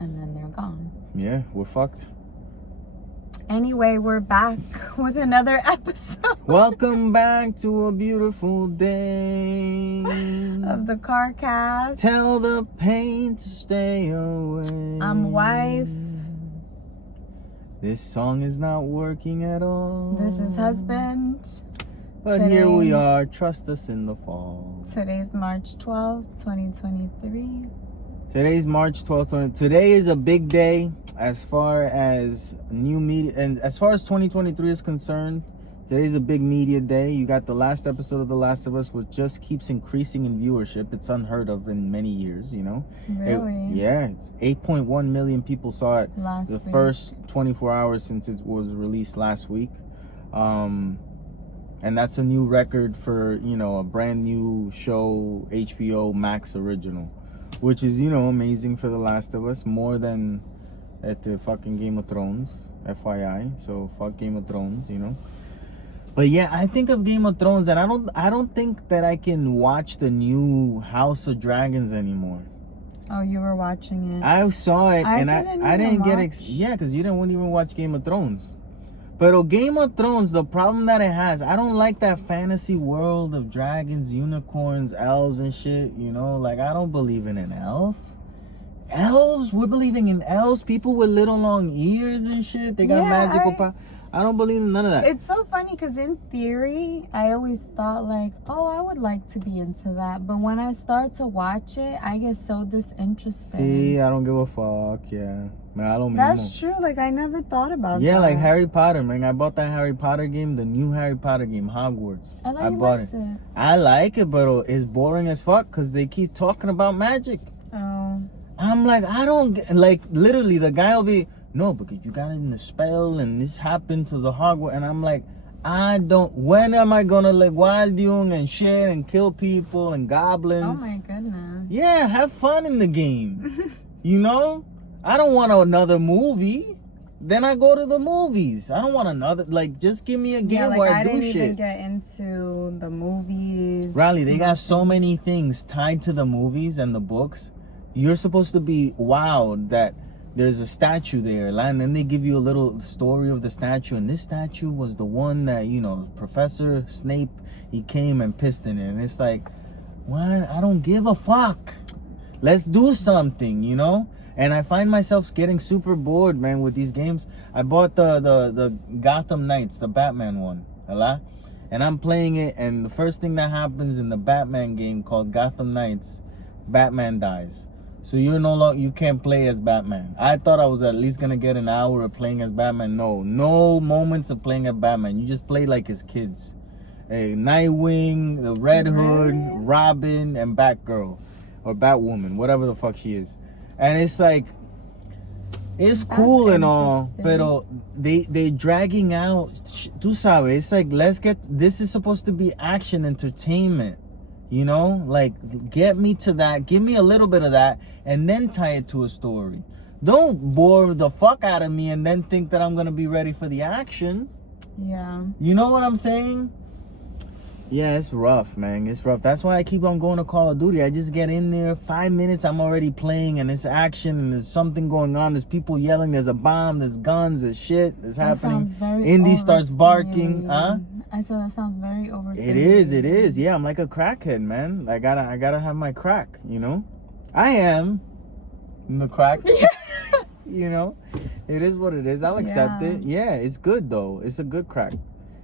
and then they're gone. Yeah, we're fucked. Anyway, we're back with another episode. Welcome back to a beautiful day of the CarCast. Tell the pain to stay away. I'm wife. This song is not working at all. This is husband. But here we are. Trust us in the fall. Today's March 12th, 2023. Today's March 12th. Today is a big day as far as new media, and as far as 2023 is concerned. Today's a big media day. You got the last episode of The Last of Us, which just keeps increasing in viewership. It's unheard of in many years, you know. Really? It's 8.1 million people saw it last week. First 24 hours since it was released last week. And that's a new record for, you know, a brand new show, HBO Max original, which is, you know, amazing for The Last of Us, more than at the fucking Game of Thrones, FYI. So fuck Game of Thrones, you know. But yeah, I think of Game of Thrones, and I don't think that I can watch the new House of Dragons anymore. Oh, you were watching it. I saw it, and I didn't get yeah, because you didn't even watch Game of Thrones. But Game of Thrones, the problem that it has, I don't like that fantasy world of dragons, unicorns, elves and shit, you know? Like, I don't believe in an elf. Elves? We're believing in elves? People with little long ears and shit? They got magical power? I don't believe in none of that. It's so funny because in theory, I always thought like, oh, I would like to be into that. But when I start to watch it, I get so disinterested. See, I don't give a fuck, yeah. Man, I don't That's true. Like, I never thought about that. Yeah, like Harry Potter, man. I bought that Harry Potter game, the new Harry Potter game, Hogwarts. I bought it. I like it, but it's boring as fuck because they keep talking about magic. Oh. I'm like, I don't get, like, literally, the guy will be, no, because you got it in the spell and this happened to the Hogwarts. And I'm like, when am I gonna, like, wild young and shit and kill people and goblins? Oh my goodness. Yeah, have fun in the game. You know? I don't want another movie. Then I go to the movies. I don't want another, like, just give me a game where I do shit. I didn't even get into the movies. Riley, they got so many things tied to the movies and the books. You're supposed to be wowed that there's a statue there, and then they give you a little story of the statue, and this statue was the one that, you know, Professor Snape, he came and pissed in it, and it's like, what? I don't give a fuck. Let's do something, you know? And I find myself getting super bored, man, with these games. I bought the Gotham Knights, the Batman one, and I'm playing it, and the first thing that happens in the Batman game called Gotham Knights, Batman dies. So you're you can't play as Batman. I thought I was at least gonna get an hour of playing as Batman. No moments of playing as Batman. You just play like his kids. Hey, Nightwing, the Red Hood, Robin, and Batgirl. Or Batwoman, whatever the fuck she is. And it's like, it's cool and all, but they dragging out, tú sabes, it's like, this is supposed to be action entertainment. You know, like, get me to that, give me a little bit of that, and then tie it to a story. Don't bore the fuck out of me and then think that I'm gonna be ready for the action. Yeah. You know what I'm saying? Yeah, it's rough, man. It's rough. That's why I keep on going to Call of Duty. I just get in there, 5 minutes, I'm already playing, and it's action, and there's something going on. There's people yelling, there's a bomb, there's guns, there's shit that's happening. Indy starts barking. I said that sounds very overstimulating. It is. Yeah, I'm like a crackhead, man. I gotta have my crack, you know? I am the crack. You know? It is what it is. I'll accept it. Yeah, it's good, though. It's a good crack.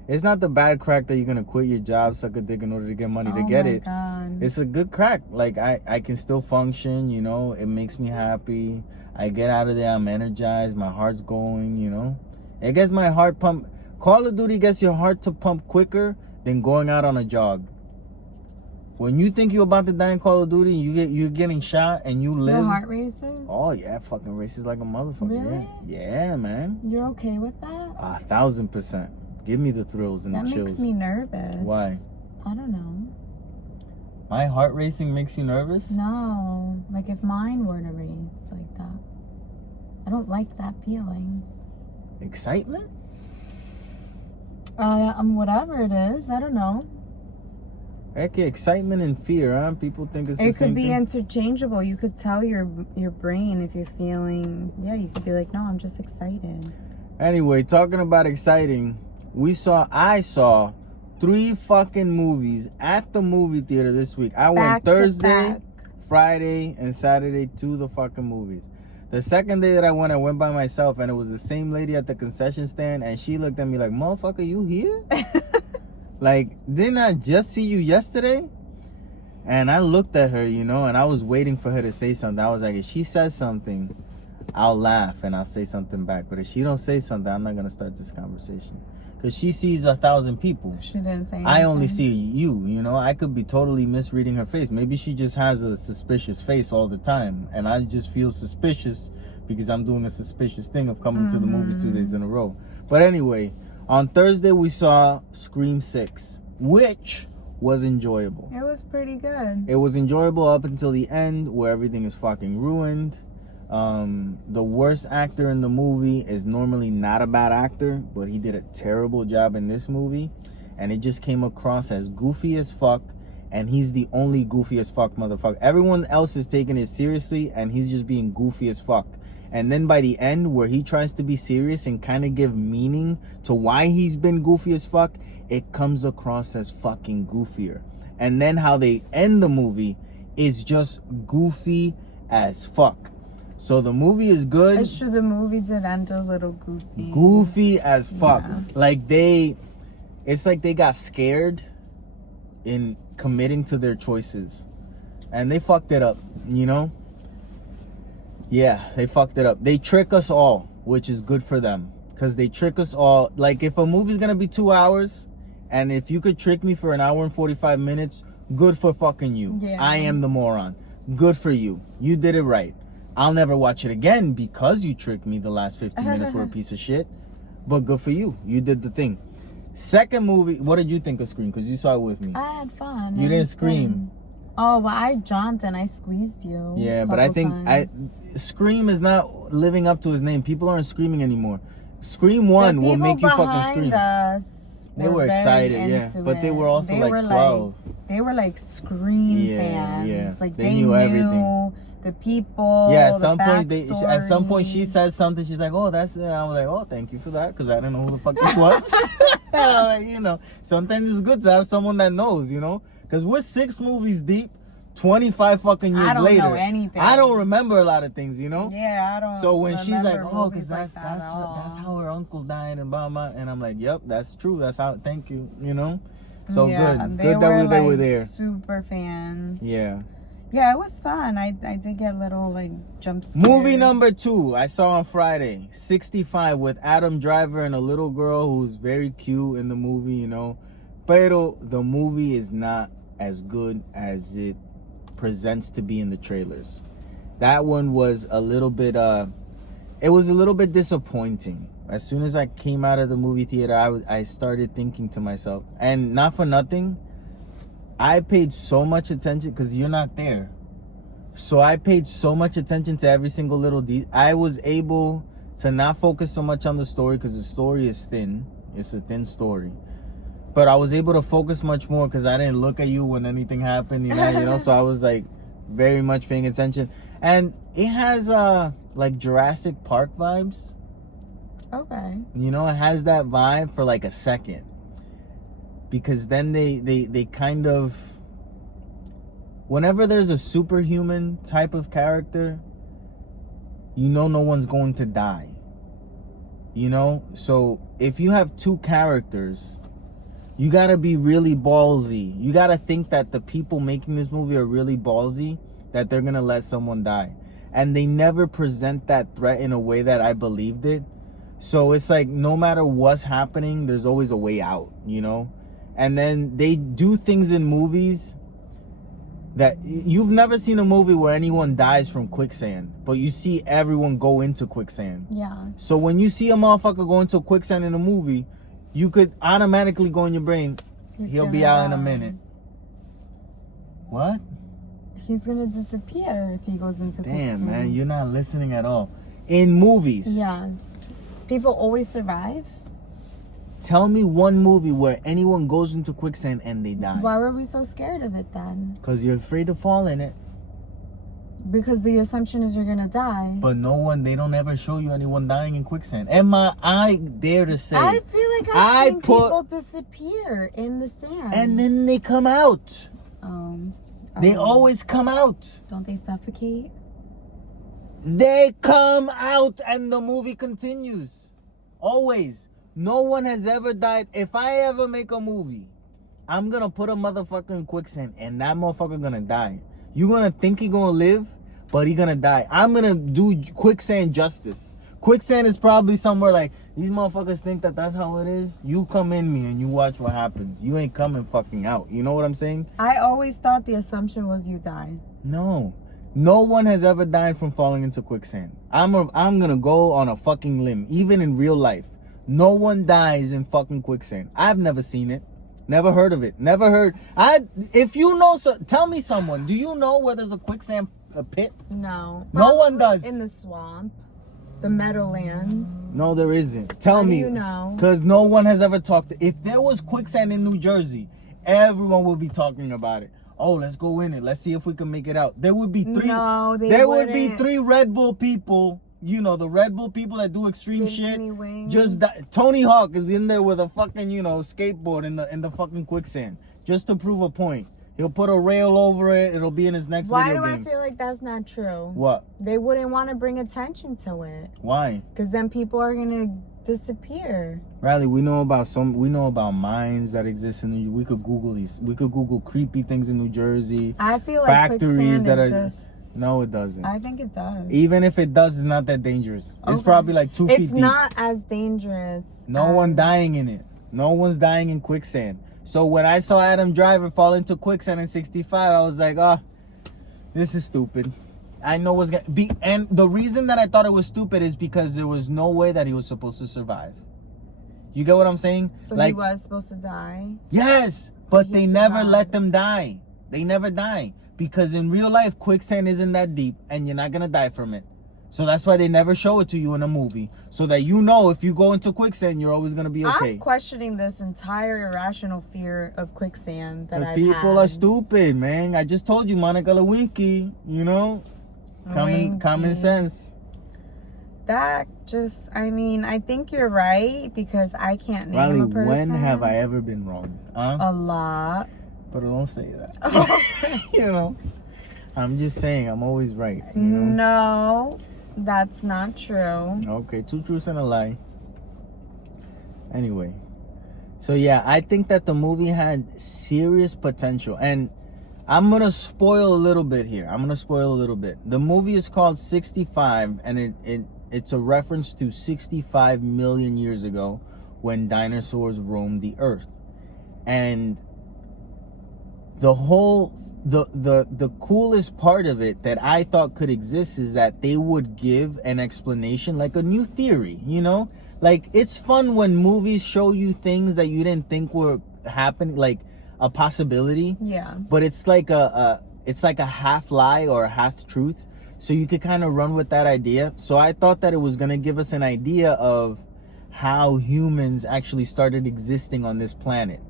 It's not the bad crack that you're gonna quit your job, suck a dick in order to get money to get it. God. It's a good crack. Like, I can still function, you know? It makes me happy. I get out of there, I'm energized, my heart's going, you know? It gets my heart pump. Call of Duty gets your heart to pump quicker than going out on a jog. When you think you're about to die in Call of Duty, you're getting shot and you live. Your heart races? Oh yeah, fucking races like a motherfucker. Really? Yeah, man. You're okay with that? 1,000%. Give me the thrills and the chills. That makes me nervous. Why? I don't know. My heart racing makes you nervous? No. Like if mine were to race like that. I don't like that feeling. Excitement? Whatever it is. I don't know. Okay, excitement and fear, huh? People think it's the It same could be thing. interchangeable. You could tell your brain if you're feeling, yeah, you could be like, no, I'm just excited. Anyway, talking about exciting, I saw 3 fucking movies at the movie theater this week. I went Back to Thursday, back. Friday, and Saturday to the fucking movies. The second day that I went by myself, and it was the same lady at the concession stand, and she looked at me like, motherfucker, you here? Like, didn't I just see you yesterday? And I looked at her, you know, and I was waiting for her to say something. I was like, if she says something, I'll laugh and I'll say something back. But if she don't say something, I'm not going to start this conversation. Because she sees 1,000 people. She didn't say anything. I only see you know. I could be totally misreading her face. Maybe she just has a suspicious face all the time. And I just feel suspicious because I'm doing a suspicious thing of coming to the movies 2 days in a row. But anyway, on Thursday we saw Scream 6, which was enjoyable. It was pretty good. It was enjoyable up until the end where everything is fucking ruined. The worst actor in the movie is normally not a bad actor, but he did a terrible job in this movie, and it just came across as goofy as fuck, and he's the only goofy as fuck motherfucker. Everyone else is taking it seriously, and he's just being goofy as fuck. And then by the end, where he tries to be serious and kind of give meaning to why he's been goofy as fuck, it comes across as fucking goofier. And then how they end the movie is just goofy as fuck. So the movie is good. It's true, the movie did end a little goofy. Goofy as fuck. Yeah. Like it's like they got scared in committing to their choices. And they fucked it up, you know? Yeah, they fucked it up. They trick us all, which is good for them. Because they trick us all. Like, if a movie's going to be 2 hours, and if you could trick me for 1 hour and 45 minutes, good for fucking you. Yeah. I am the moron. Good for you. You did it right. I'll never watch it again because you tricked me the last 15 minutes were a piece of shit. But good for you. You did the thing. Second movie, what did you think of Scream? Because you saw it with me. I had fun. You didn't scream. Oh, well, I jumped and I squeezed you. Yeah, but I think Scream is not living up to his name. People aren't screaming anymore. Scream 1 will make you fucking scream. They were excited, yeah. But they were also like 12. They were like Scream fans. Yeah. Like they knew everything. The people. Yeah, at some point she says something. She's like, "Oh, that's." And I was like, "Oh, thank you for that," because I didn't know who the fuck this was. And I'm like, you know, sometimes it's good to have someone that knows, you know, because we're 6 movies deep, 25 fucking years later. I don't know anything. I don't remember a lot of things, you know. Yeah, I don't. So when she's like, "Oh, because that's like that's how her uncle died," and blah blah, and I'm like, "Yep, that's true. That's how. Thank you," you know. So good that they were there. Super fans. Yeah. Yeah, it was fun. I did get little like jump scares. Movie number 2 I saw on Friday, 65, with Adam Driver and a little girl who's very cute in the movie, you know. Pero the movie is not as good as it presents to be in the trailers. That one was a little bit it was a little bit disappointing. As soon as I came out of the movie theater, I started thinking to myself, and not for nothing, I paid so much attention because you're not there. So I paid so much attention to every single little I was able to not focus so much on the story because the story is thin. It's a thin story. But I was able to focus much more because I didn't look at you when anything happened, you know. So I was like very much paying attention. And it has like Jurassic Park vibes. Okay. You know, it has that vibe for like a second. Because then they kind of, whenever there's a superhuman type of character, you know no one's going to die. You know? So if you have 2 characters, you gotta be really ballsy. You gotta think that the people making this movie are really ballsy, that they're gonna let someone die. And they never present that threat in a way that I believed it. So it's like, no matter what's happening, there's always a way out, you know? And then they do things in movies that you've never seen a movie where anyone dies from quicksand, but you see everyone go into quicksand. Yeah. So when you see a motherfucker go into quicksand in a movie, you could automatically go in your brain, he'll be out in a minute. What? He's gonna disappear if he goes into quicksand. Damn, man, you're not listening at all. In movies. Yes. People always survive. Tell me one movie where anyone goes into quicksand and they die. Why were we so scared of it then? Because you're afraid to fall in it. Because the assumption is you're gonna die. But they don't ever show you anyone dying in quicksand. Emma, I dare to say. I feel like I've seen people disappear in the sand. And then they come out. They Oh. always come out. Don't they suffocate? They come out and the movie continues. Always. No one has ever died. If I ever make a movie, I'm gonna put a motherfucker in quicksand and that motherfucker gonna die. You gonna think he gonna live, but he gonna die. I'm gonna do quicksand justice. Quicksand is probably somewhere like, these motherfuckers think that that's how it is. You come in me and you watch what happens. You ain't coming fucking out. You know what I'm saying? I always thought the assumption was you die. No. No one has ever died from falling into quicksand. I'm gonna go on a fucking limb. Even in real life, no one dies in fucking quicksand. I've never seen it. Never heard of it. Never heard. If you know, tell me someone. Do you know where there's a quicksand pit? No. No one does. In the swamp. The Meadowlands. No, there isn't. Tell me. How do you know? Because no one has ever talked. If there was quicksand in New Jersey, everyone would be talking about it. Oh, let's go in it. Let's see if we can make it out. There would be three. No, there would be 3 Red Bull people. You know, the Red Bull people that do extreme Gives shit. me wings. Just Tony Hawk is in there with a fucking, skateboard in the fucking quicksand. Just to prove a point. He'll put a rail over it. It'll be in his next video game. Why do I feel like that's not true? What? They wouldn't want to bring attention to it. Why? Because then people are gonna disappear. Riley, we know about mines that exist in New Jersey. We could Google these. We could Google creepy things in New Jersey. I feel like factories that exists. No, it doesn't. I think it does. Even if it does, it's not that dangerous. It's Okay. probably like 2 feet deep. It's not as dangerous. No one dying in it. No one's dying in quicksand. So when I saw Adam Driver fall into quicksand in 65, I was like, oh, this is stupid. I know what's gonna be. And the reason that I thought it was stupid is because there was no way that he was supposed to survive. You get what I'm saying? So he was supposed to die? Yes, but He they never survived. let them die. They never die. Because in real life, quicksand isn't that deep and you're not gonna die from it. So that's why they never show it to you in a movie. So that you know if you go into quicksand, you're always gonna be okay. I'm questioning this entire irrational fear of quicksand that I've People had. are stupid, man. I just told you, Monica Lewinsky, common sense. That just, I think you're right because I can't name Riley, a person. when have I ever been wrong? A lot. But don't say that. Okay. I'm just saying, I'm always right. No, that's not true. Okay, 2 truths and a lie. Anyway, so yeah, I think that the movie had serious potential, and I'm gonna spoil a little bit here. The movie is called 65, and it's a reference to 65 million years ago when dinosaurs roamed the earth, and the coolest part of it that I thought could exist is that they would give an explanation, like a new theory, Like, it's fun when movies show you things that you didn't think were happening, like a possibility. Yeah. But it's like a half lie or a half truth. So you could kind of run with that idea. So I thought that it was going to give us an idea of how humans actually started existing on this planet.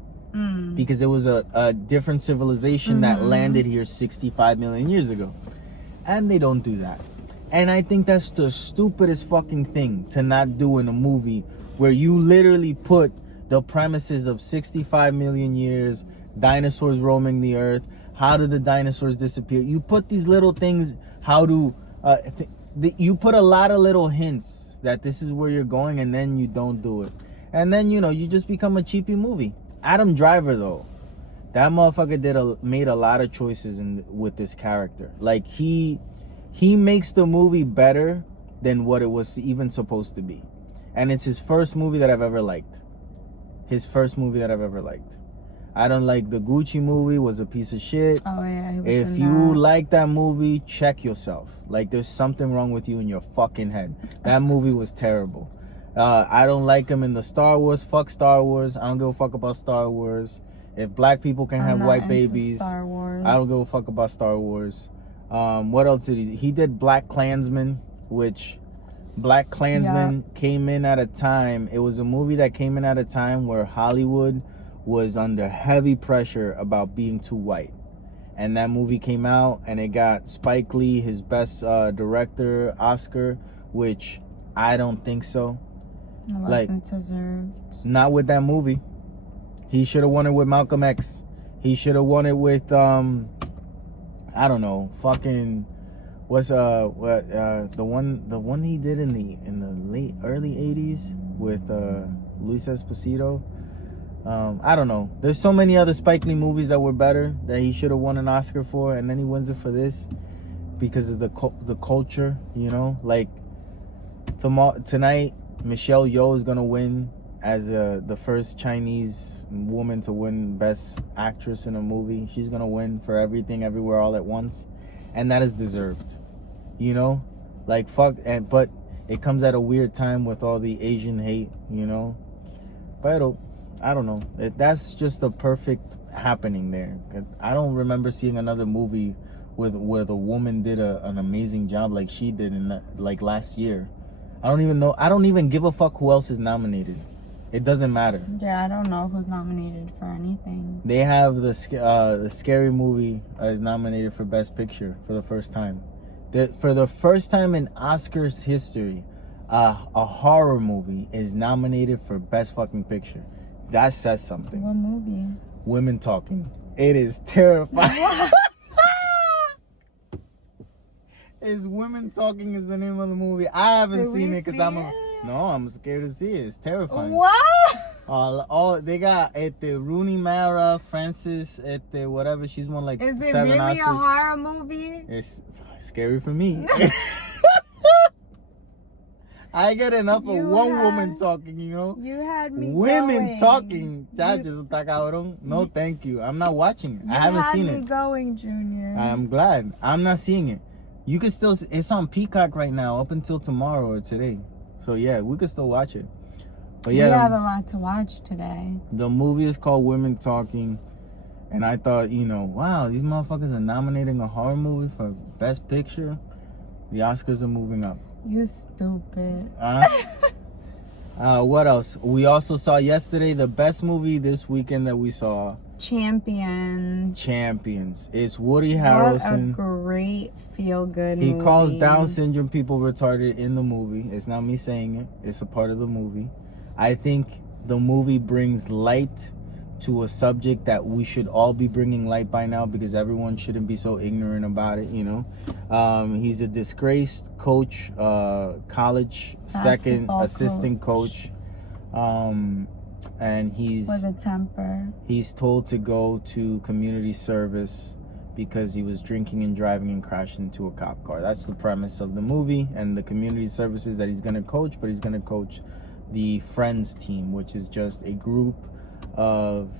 Because it was a different civilization that landed here 65 million years ago. And they don't do that. And I think that's the stupidest fucking thing to not do in a movie where you literally put the premises of 65 million years, dinosaurs roaming the earth, how did the dinosaurs disappear? You put these little things, you put a lot of little hints that this is where you're going, and then you don't do it. And then, you just become a cheapy movie. Adam Driver, though, that motherfucker made a lot of choices with this character. Like, he makes the movie better than what it was even supposed to be. And it's his first movie that I've ever liked. I don't like the Gucci movie, was a piece of shit. Oh, yeah. If you like that movie, check yourself. Like, there's something wrong with you in your fucking head. That movie was terrible. I don't like him in the Star Wars. Fuck Star Wars. I don't give a fuck about Star Wars. If black people can have white babies, Star Wars. I don't give a fuck about Star Wars. What else did he did? Black Klansman, which Black Klansman came in at a time. It was a movie that came in at a time where Hollywood was under heavy pressure about being too white. And that movie came out and it got Spike Lee his best director Oscar, which I don't think so. It wasn't deserved. Not with that movie. He should have won it with Malcolm X. He should have won it with I don't know, fucking what's the one he did in the early 80s with Luis Esposito. I don't know. There's so many other Spike Lee movies that were better that he should have won an Oscar for, and then he wins it for this because of the culture, you know. Like tonight, Michelle Yeoh is gonna win as the first Chinese woman to win Best Actress in a movie. She's gonna win for Everything Everywhere All at Once, and that is deserved, you know. Like fuck, but it comes at a weird time with all the Asian hate, you know. But I don't know. That's just a perfect happening there. I don't remember seeing another movie where the woman did an amazing job like she did in like last year. I don't even know. I don't even give a fuck who else is nominated. It doesn't matter. Yeah, I don't know who's nominated for anything. They have the Scary Movie is nominated for Best Picture for the first time. For the first time in Oscars history, a horror movie is nominated for Best fucking Picture. That says something. What movie? Women Talking. It is terrifying. It's Women Talking is the name of the movie. I haven't seen it because I'm scared to see it. It's terrifying. What? They got Rooney Mara, Francis, whatever. She's won like 7 Oscars. Is it really a horror movie? It's scary for me. I get enough of one woman talking, you know. You had me Women talking. No, thank you. I'm not watching it. I haven't seen it. You had me going, Junior. I'm glad. I'm not seeing it. You can still. It's on Peacock right now up until tomorrow or today. So yeah, we could still watch it. But yeah, we have a lot to watch today. The movie is called Women Talking, and I thought, you know, wow, these motherfuckers are nominating a horror movie for Best Picture. The Oscars are moving up. You stupid. What else? We also saw yesterday the best movie this weekend that we saw. Champions. It's Woody Harrelson. What a great feel-good movie. He calls Down syndrome people retarded in the movie. It's not me saying it. It's a part of the movie. I think the movie brings light to a subject that we should all be bringing light by now, because everyone shouldn't be so ignorant about it, you know. He's a disgraced coach, college second assistant coach. And he's with a temper. He's told to go to community service because he was drinking and driving and crashed into a cop car. That's the premise of the movie, and the community services that he's going to coach, but he's going to coach the Friends team, which is just a group of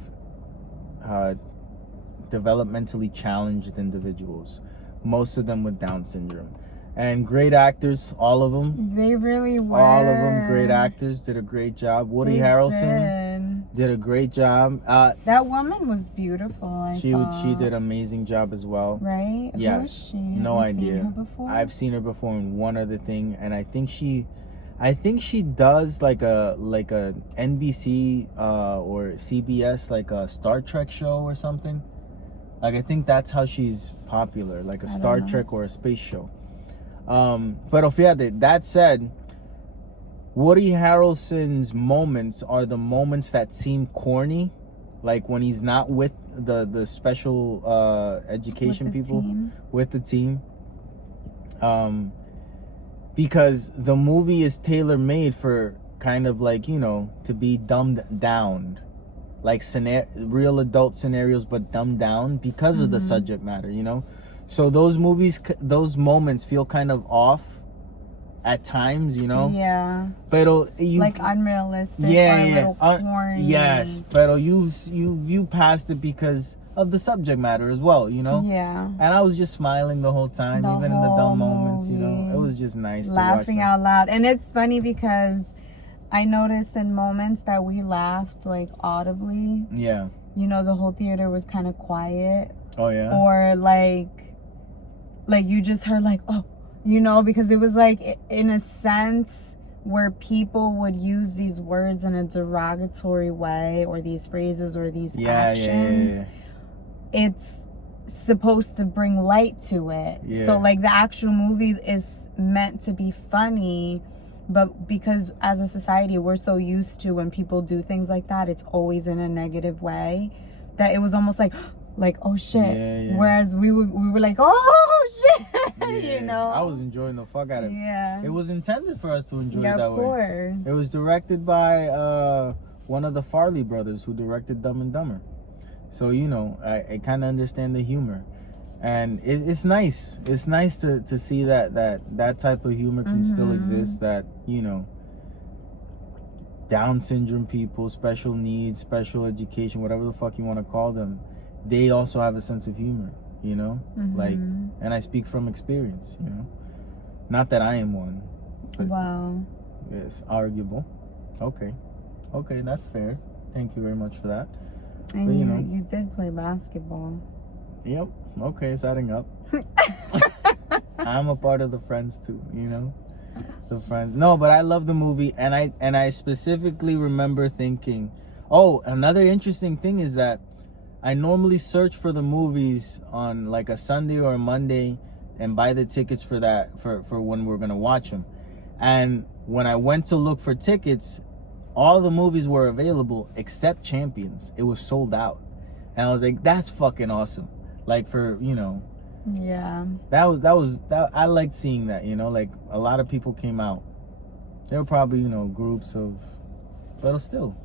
developmentally challenged individuals, most of them with Down syndrome. And great actors, all of them. They really were. All of them great actors, did a great job. Woody Harrelson did a great job. That woman was beautiful. She did an amazing job as well. Right? Yes. Who is she? No idea. Seen her before? I've seen her before in one other thing, and I think she does like a NBC or CBS, like a Star Trek show or something. Like, I think that's how she's popular, like a Star Trek or a space show. But that said, Woody Harrelson's moments are the moments that seem corny, like when he's not with the special education with the team. Because the movie is tailor-made for kind of like, you know, to be dumbed down, like real adult scenarios, but dumbed down because of the subject matter, you know. So those moments feel kind of off at times, you know. Yeah. Pero like unrealistic. Yeah. Corny. Yes. Pero you passed it because of the subject matter as well, you know. Yeah. And I was just smiling the whole time, even in the dumb moments, you know. It was just nice to watch. Laughing out loud, and it's funny because I noticed in moments that we laughed like audibly. Yeah. You know, the whole theater was kind of quiet. Oh yeah. Or like you just heard like, oh, You know, because it was like, in a sense, where people would use these words in a derogatory way, or these phrases or these actions. It's supposed to bring light to it. So like the actual movie is meant to be funny, but because as a society we're so used to when people do things like that, it's always in a negative way, that it was almost like oh shit. Whereas we were like, oh shit. You know, I was enjoying the fuck out of it. Yeah, it was intended for us to enjoy it that of course. way. It was directed by one of the Farley brothers who directed Dumb and Dumber. So, you know, I kind of understand the humor. And it's nice. It's nice to see that type of humor can still exist. That, you know, Down syndrome people, special needs, special education, whatever the fuck you want to call them, they also have a sense of humor, you know? Like, and I speak from experience, you know? Not that I am one. But wow. It's arguable. Okay, that's fair. Thank you very much for that. And but, you know, you did play basketball. Yep. Okay, it's adding up. I'm a part of the friends too, you know? The friends. No, but I love the movie, and I specifically remember thinking, oh, another interesting thing is that I normally search for the movies on like a Sunday or a Monday and buy the tickets for that for when we're gonna watch them. And when I went to look for tickets, all the movies were available except Champions. It was sold out. And I was like, that's fucking awesome. Like, for, you know, that was I liked seeing that, you know, like a lot of people came out. There were probably, you know, groups of, but still.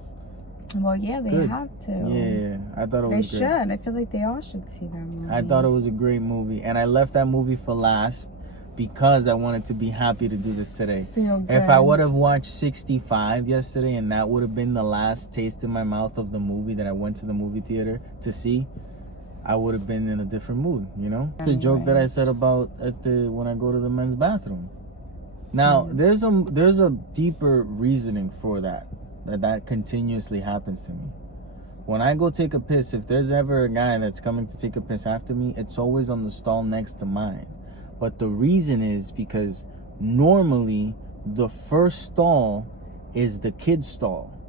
Well, yeah, they have to. Yeah, I thought it was great. They should. I feel like they all should see that movie. I thought it was a great movie, and I left that movie for last because I wanted to be happy to do this today. If I would have watched 65 yesterday and that would have been the last taste in my mouth of the movie that I went to the movie theater to see, I would have been in a different mood, you know? It's the joke that I said about when I go to the men's bathroom. Now, there's a deeper reasoning for that continuously happens to me. When I go take a piss, if there's ever a guy that's coming to take a piss after me, it's always on the stall next to mine. But the reason is because normally the first stall is the kid's stall.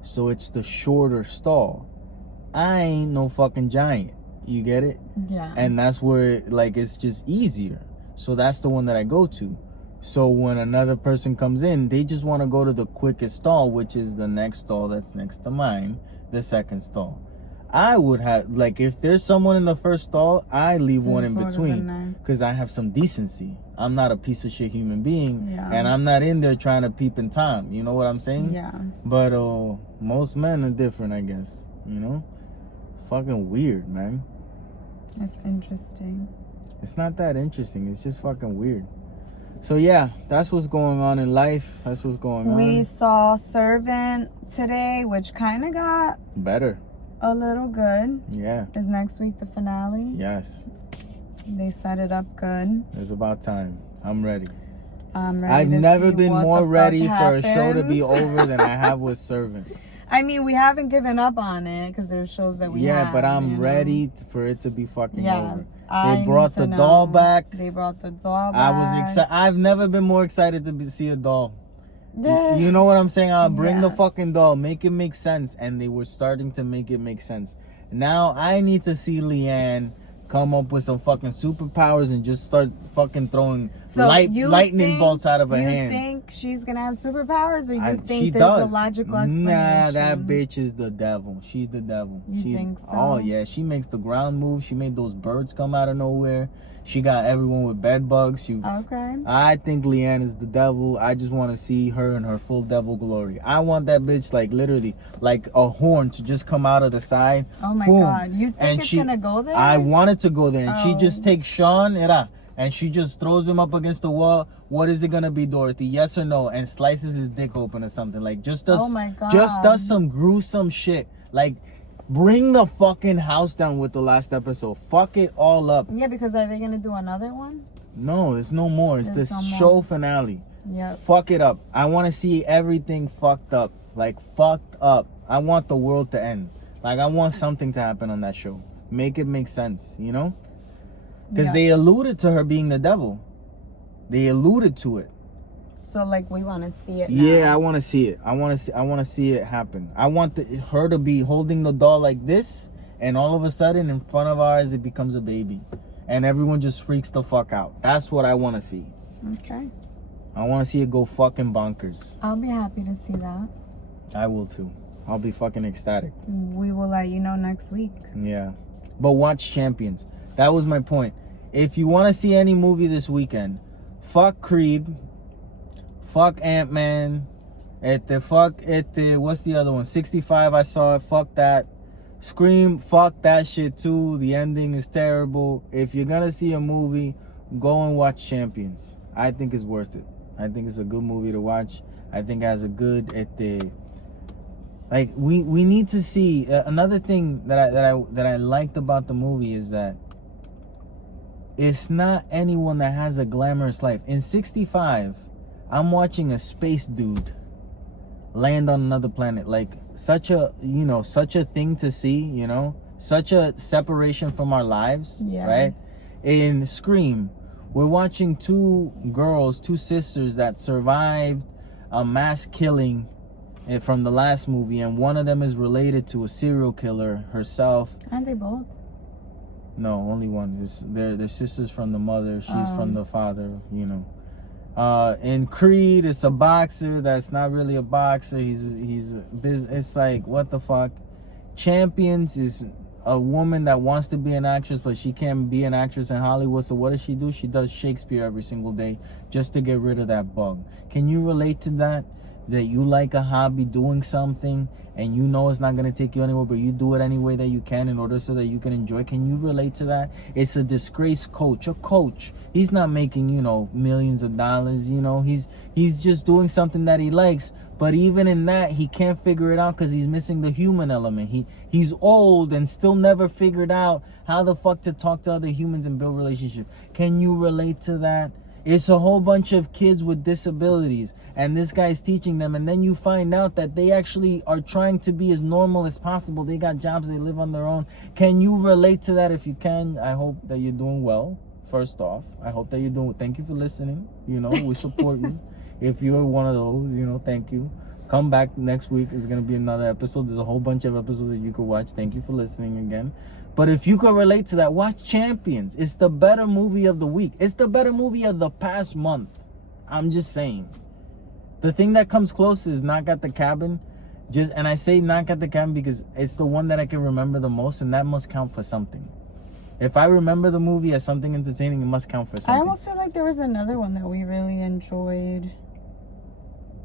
So it's the shorter stall. I ain't no fucking giant. You get it? Yeah. And that's where, like, it's just easier. So that's the one that I go to. So when another person comes in, they just want to go to the quickest stall, which is the next stall that's next to mine, the second stall. I would have, like, if there's someone in the first stall, I leave one in between because I have some decency. I'm not a piece of shit human being, and I'm not in there trying to peep in time. You know what I'm saying? Yeah. But most men are different, I guess. You know? Fucking weird, man. That's interesting. It's not that interesting. It's just fucking weird. So yeah, that's what's going on in life. That's what's going on. We saw Servant today, which kind of got better. A little good. Yeah. Is next week the finale? Yes. They set it up good. It's about time. I'm ready. I'm ready. I've never been more ready for a show to be over than I have with Servant. I mean, we haven't given up on it because there's shows that we have. Yeah, but I'm ready for it to be fucking over. They brought the doll back. They brought the doll back. I was excited. I've never been more excited to see a doll. You know what I'm saying? I'll bring the fucking doll, make it make sense. And they were starting to make it make sense. Now I need to see Leanne come up with some fucking superpowers and just start fucking throwing lightning bolts out of her hand. You think she's gonna have superpowers, or you think there's a logical explanation? Nah, that bitch is the devil. She's the devil. You think so? Oh yeah, she makes the ground move. She made those birds come out of nowhere. She got everyone with bed bugs. Okay. I think Leanne is the devil. I just want to see her in her full devil glory. I want that bitch, like, literally, like a horn to just come out of the side. Oh my God. You think it's gonna go there? I want it to go there. And she just takes Sean, and she just throws him up against the wall. What is it gonna be, Dorothy? Yes or no? And slices his dick open or something. Like, just does some gruesome shit. Like, bring the fucking house down with the last episode. Fuck it all up. Yeah, because are they gonna do another one? No, there's no more. It's the show finale. Yeah. Fuck it up. I want to see everything fucked up. Like, fucked up. I want the world to end. Like, I want something to happen on that show. Make it make sense, you know? Because they alluded to her being the devil. They alluded to it. So like we want to see it now. Yeah, I want to see it. I want to see it happen. I want her to be holding the doll like this, and all of a sudden in front of our eyes it becomes a baby, and everyone just freaks the fuck out. That's what I want to see. Okay. I want to see it go fucking bonkers. I'll be happy to see that. I will too. I'll be fucking ecstatic. We will let you know next week. Yeah. But watch Champions. That was my point. If you want to see any movie this weekend, fuck Creed, fuck Ant-Man, what's the other one? 65, I saw it, fuck that. Scream, fuck that shit too. The ending is terrible. If you're gonna see a movie, go and watch Champions. I think it's worth it. I think it's a good movie to watch. I think it has a good we need to see another thing that I liked about the movie is that it's not anyone that has a glamorous life. In 65, I'm watching a space dude land on another planet. Like such a thing to see, such a separation from our lives, right? In Scream, we're watching two sisters that survived a mass killing from the last movie, and one of them is related to a serial killer herself. Aren't they both? No, only one. They're sisters from the mother. She's from the father, In Creed, it's a boxer that's not really a boxer. He's it's like, what the fuck? Champions is a woman that wants to be an actress, but she can't be an actress in Hollywood. So what does she do? She does Shakespeare every single day just to get rid of that bug. Can you relate to that? That you like a hobby, doing something, and you know it's not going to take you anywhere, but you do it any way that you can in order so that you can enjoy. Can you relate to that? It's a disgraced coach. A coach, he's not making, millions of dollars. He's just doing something that he likes. But even in that, he can't figure it out because he's missing the human element. He's old and still never figured out how the fuck to talk to other humans and build relationships. Can you relate to that? It's a whole bunch of kids with disabilities, and this guy's teaching them, and then you find out that they actually are trying to be as normal as possible. They got jobs, they live on their own. Can you relate to that? If you can, I hope that you're doing well. First off, I hope that you're doing. Thank you for listening. We support you. If you're one of those, thank you. Come back next week. It's gonna be another episode. There's a whole bunch of episodes that you could watch. Thank you for listening again. But if you can relate to that, watch Champions. It's the better movie of the week. It's the better movie of the past month. I'm just saying. The thing that comes close is Knock at the Cabin. And I say Knock at the Cabin because it's the one that I can remember the most, and that must count for something. If I remember the movie as something entertaining, it must count for something. I almost feel like there was another one that we really enjoyed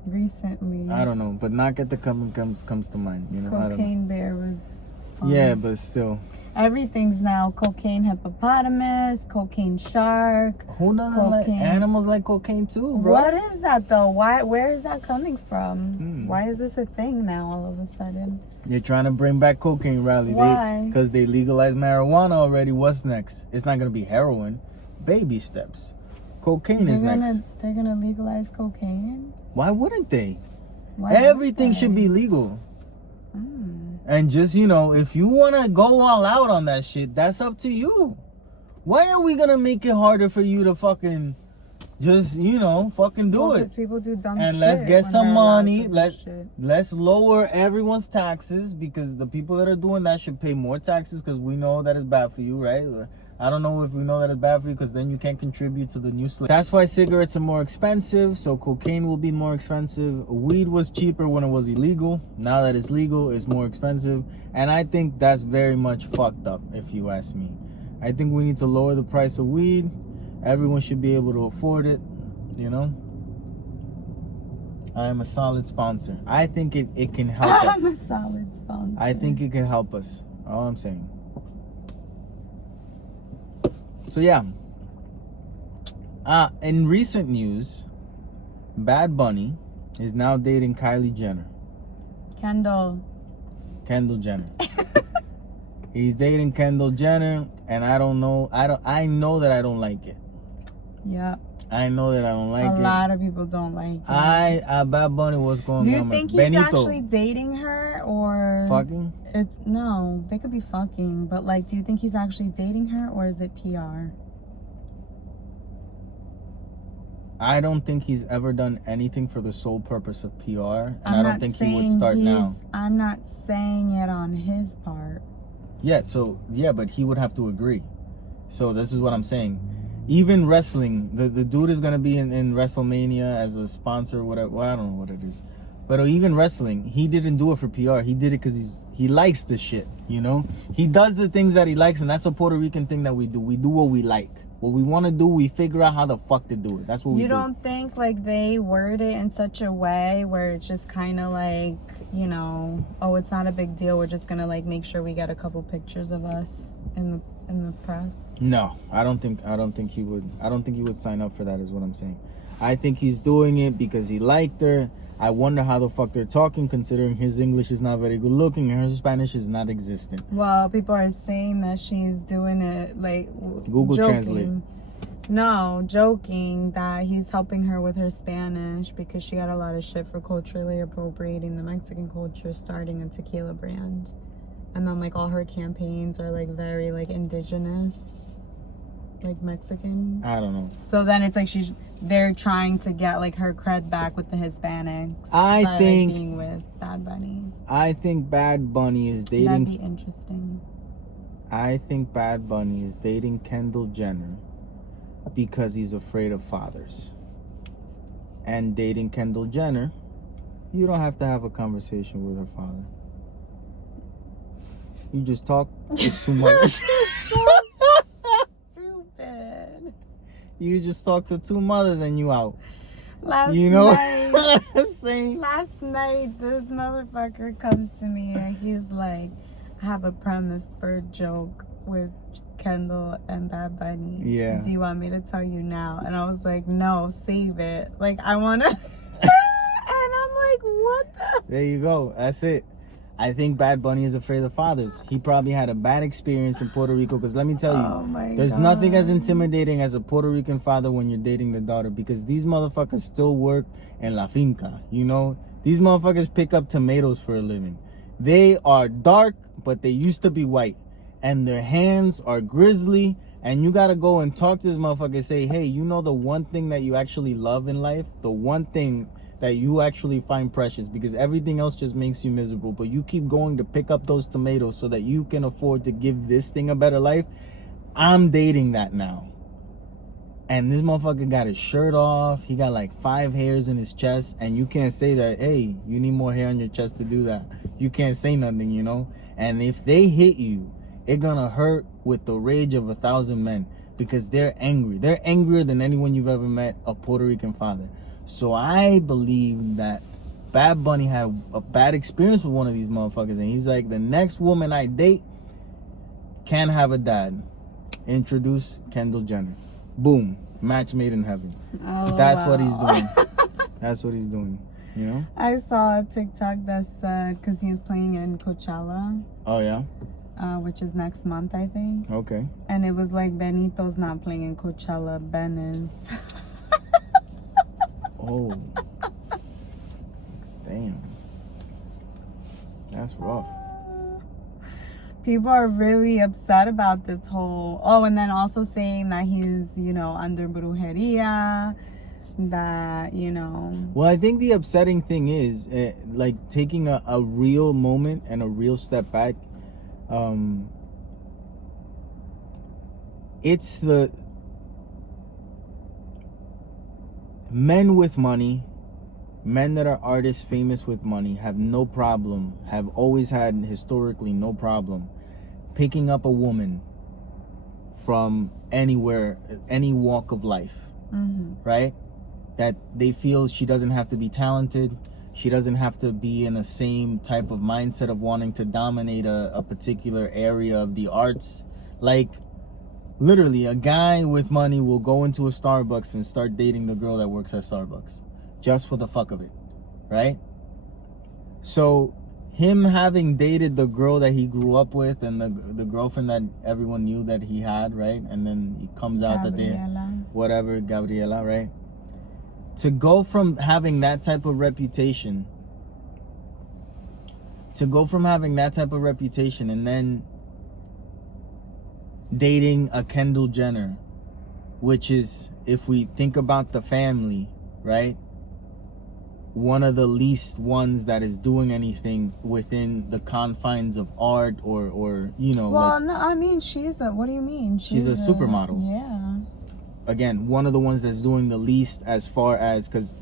recently. I don't know, but Knock at the Cabin comes to mind. Cocaine Bear was fun. Yeah, but still. Everything's now cocaine hippopotamus, cocaine shark. Who doesn't like animals like cocaine too, bro? What is that though? Where is that coming from? Why is this a thing now all of a sudden? They're trying to bring back cocaine, Riley. Why? Because they legalized marijuana already. What's next? It's not going to be heroin. Baby steps. Cocaine is next. They're gonna legalize cocaine? Why wouldn't they? Everything should be legal. And just, if you want to go all out on that shit, that's up to you. Why are we going to make it harder for you to fucking just, fucking do it? People do dumb shit. And let's get some money. Let's lower everyone's taxes, because the people that are doing that should pay more taxes, because we know that is bad for you, right? I don't know if we know that it's bad for you, because then you can't contribute to the new slave. That's why cigarettes are more expensive, so cocaine will be more expensive. Weed was cheaper when it was illegal. Now that it's legal, it's more expensive. And I think that's very much fucked up, if you ask me. I think we need to lower the price of weed. Everyone should be able to afford it, I am a solid sponsor. I think it can help us. I'm a solid sponsor. I think it can help us. All I'm saying. So yeah, in recent news, Bad Bunny is now dating Kylie Jenner. Kendall Jenner. He's dating Kendall Jenner, and I know that I don't like it. Yeah. I know that I don't like it. A lot of people don't like it. Bad Bunny, what's going on? Do you think he's actually dating her, or fucking? No, they could be fucking, but do you think he's actually dating her, or is it PR? I don't think he's ever done anything for the sole purpose of PR, and I don't think he would start now. I'm not saying it on his part. Yeah, but he would have to agree. So this is what I'm saying. Even wrestling, the dude is gonna be in WrestleMania as a sponsor, whatever. Well, I don't know what it is, but even wrestling, he didn't do it for PR. He did it because he likes the shit. You know, he does the things that he likes, and that's a Puerto Rican thing that we do. We do what we like. What we want to do, we figure out how the fuck to do it. That's what we do. You don't think like they word it in such a way where it's just kind of like, you know, oh, it's not a big deal. We're just gonna like make sure we get a couple pictures of us in the press. No, I don't think he would sign up for that, is what I'm saying. I think he's doing it because he liked her. I wonder how the fuck they're talking, considering his English is not very good looking and her Spanish is not existent. Well, people are saying that she's doing it like Google joking. Translate. No, joking that he's helping her with her Spanish because she got a lot of shit for culturally appropriating the Mexican culture, starting a tequila brand. And then like all her campaigns are like very like indigenous, like Mexican. I don't know. So then it's like they're trying to get like her cred back with the Hispanics. I think being with Bad Bunny. I think Bad Bunny is dating. That'd be interesting. I think Bad Bunny is dating Kendall Jenner because he's afraid of fathers. And dating Kendall Jenner, you don't have to have a conversation with her father. You just talk to two mothers. Stupid. You just talk to two mothers and you out. Last you know night, what I'm saying? Last night, this motherfucker comes to me and he's like, I have a premise for a joke with Kendall and Bad Bunny. Yeah. Do you want me to tell you now? And I was like, no, save it. Like, I want to. And I'm like, what the? There you go. That's it. I think Bad Bunny is afraid of fathers. He probably had a bad experience in Puerto Rico, because let me tell you, there's nothing as intimidating as a Puerto Rican father when you're dating the daughter, because these motherfuckers still work in la finca, you know? These motherfuckers pick up tomatoes for a living. They are dark, but they used to be white. And their hands are grizzly, and you gotta go and talk to this motherfucker and say, hey, you know the one thing that you actually love in life? The one thing that you actually find precious, because everything else just makes you miserable, but you keep going to pick up those tomatoes so that you can afford to give this thing a better life. I'm dating that now. And this motherfucker got his shirt off. He got like 5 hairs in his chest, and you can't say that, hey, you need more hair on your chest to do that. You can't say nothing, you know? And if they hit you, it's gonna hurt with the rage of 1,000 men, because they're angry. They're angrier than anyone you've ever met, a Puerto Rican father. So I believe that Bad Bunny had a bad experience with one of these motherfuckers, and he's like, the next woman I date can't have a dad. Introduce Kendall Jenner. Boom. Match made in heaven. Oh, That's what he's doing. That's what he's doing. You know? I saw a TikTok that said, because he's playing in Coachella. Oh, yeah? Which is next month, I think. Okay. And it was like, Benito's not playing in Coachella. Ben is. Oh. Damn. That's rough. People are really upset about this whole... Oh, and then also saying that he's, you know, under brujeria. That, you know... Well, I think the upsetting thing is, like, taking a real moment and a real step back. It's the... Men with money, men that are artists famous with money, have no problem, have always had historically no problem picking up a woman from anywhere, any walk of life, right? That they feel she doesn't have to be talented, she doesn't have to be in the same type of mindset of wanting to dominate a particular area of the arts. Like, literally, a guy with money will go into a Starbucks and start dating the girl that works at Starbucks just for the fuck of it, right? So him having dated the girl that he grew up with and the girlfriend that everyone knew that he had, right? And then he comes out that they, whatever, Gabriela, right? To go from having that type of reputation, and then dating a Kendall Jenner, which is if we think about the family, right? One of the least ones that is doing anything within the confines of art or you know. Well, like, no, I mean, what do you mean? She's a supermodel. Yeah. Again, one of the ones that's doing the least as far as, because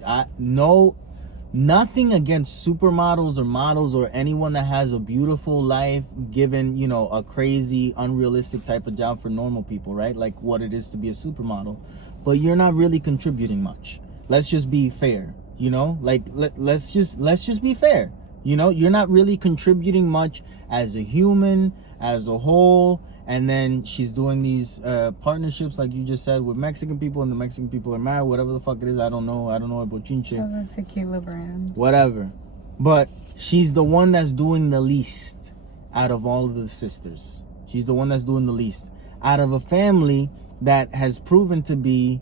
nothing against supermodels or models or anyone that has a beautiful life given, you know, a crazy, unrealistic type of job for normal people, right? Like what it is to be a supermodel. But you're not really contributing much. Let's just be fair, you know? Like let's just be fair. You know, you're not really contributing much as a human, as a whole. And then she's doing these partnerships, like you just said, with Mexican people, and the Mexican people are mad, whatever the fuck it is. I don't know about chinche. Because it's a tequila brand. Whatever. But she's the one that's doing the least out of all of the sisters. She's the one that's doing the least. Out of a family that has proven to be,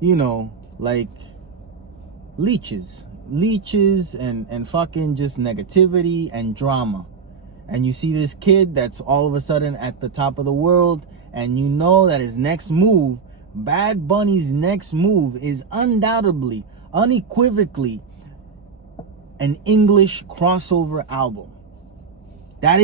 you know, like leeches and fucking just negativity and drama. And you see this kid that's all of a sudden at the top of the world, and you know that his next move, Bad Bunny's next move, is undoubtedly, unequivocally an English crossover album. That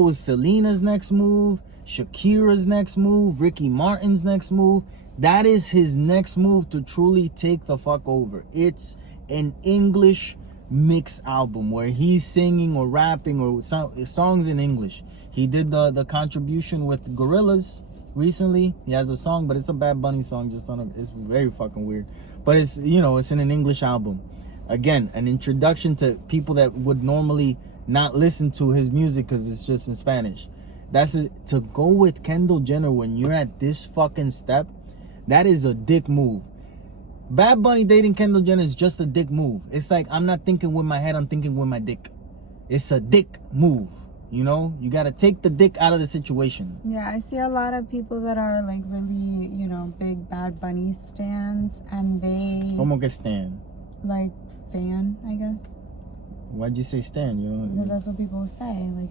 was Selena's next move, Shakira's next move, Ricky Martin's next move. That is his next move to truly take the fuck over. It's an English mix album where he's singing or rapping or songs in English. He did the contribution with Gorillaz recently. He has a song, but it's a Bad Bunny song. It's very fucking weird, but it's, you know, it's in an English album. Again, an introduction to people that would normally not listen to his music because it's just in Spanish. To go with Kendall Jenner when you're at this fucking step, that is a dick move. Bad Bunny dating Kendall Jenner is just a dick move. It's like, I'm not thinking with my head, I'm thinking with my dick. It's a dick move, you know? You gotta take the dick out of the situation. Yeah, I see a lot of people that are like really, you know, big Bad Bunny stans, and they... ¿Cómo que stan? Like, fan, I guess. Why'd you say stan? You know? Because that's what people say, like,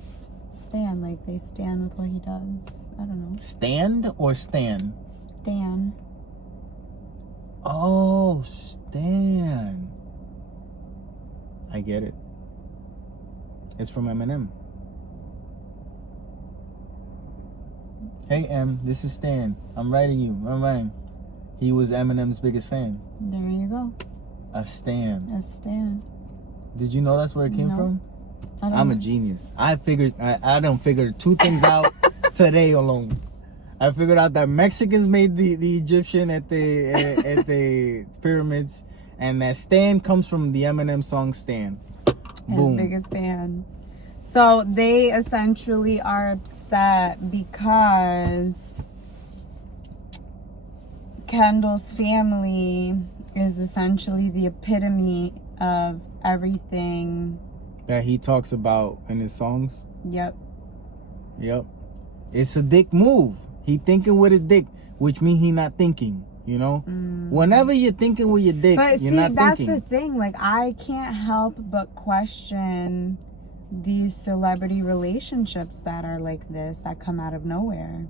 stan, like they stand with what he does. I don't know. Stand or stan? Stan. Oh, Stan. I get it. It's from Eminem. Hey, M, this is Stan. I'm writing you. I'm writing. He was Eminem's biggest fan. There you go. A Stan. A stan. Did you know that's where it came No. from? I'm a genius. I done figured two things out today alone. I figured out that Mexicans made the Egyptian at the pyramids, and that Stan comes from the Eminem song Stan. Boom. His biggest fan. So they essentially are upset because Kendall's family is essentially the epitome of everything that he talks about in his songs. Yep. It's a dick move. He thinking with his dick, which means he not thinking, you know? Whenever you're thinking with your dick, but you're see, not that's thinking. the thing. Like, I can't help but question these celebrity relationships that are like this, that come out of nowhere.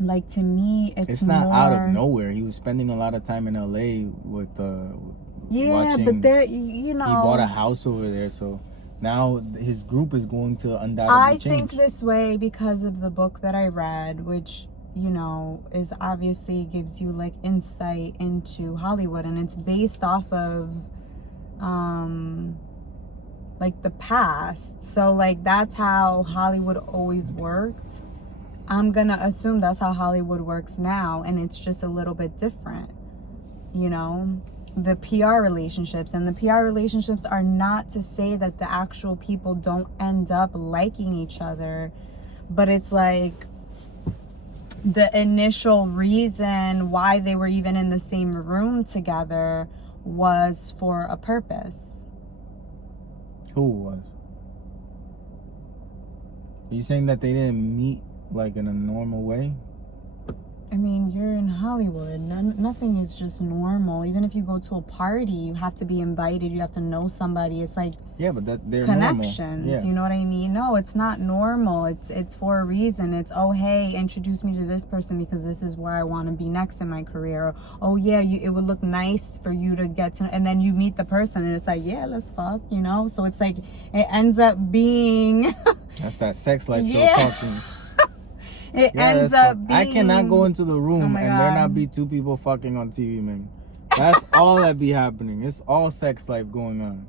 Like, to me, it's not out of more... nowhere. He was spending a lot of time in LA with yeah, watching, but there, you know, he bought a house over there, so now his group is going to undoubtedly I change. think this way because of the book that I read, which, you know, is obviously gives you like insight into Hollywood, and it's based off of like the past. So like that's how Hollywood always worked. I'm gonna assume that's how Hollywood works now, and it's just a little bit different, you know? The PR relationships, and the PR relationships are not to say that the actual people don't end up liking each other, but it's like the initial reason why they were even in the same room together was for a purpose. Who was? Are you saying that they didn't meet like in a normal way? I mean, you're in Hollywood. Nothing is just normal. Even if you go to a party, you have to be invited. You have to know somebody. It's like Yeah, but they're connections. Yeah. You know what I mean? No, it's not normal. It's for a reason. It's, oh, hey, introduce me to this person because this is where I want to be next in my career. Or, oh yeah, it would look nice for you to get to, and then you meet the person and it's like, yeah, let's fuck. You know? So it's like it ends up being. That's that sex life show Yeah. talking. It ends up being... I cannot go into the room and there not be two people fucking on TV, man. That's all that be happening. It's all sex life going on.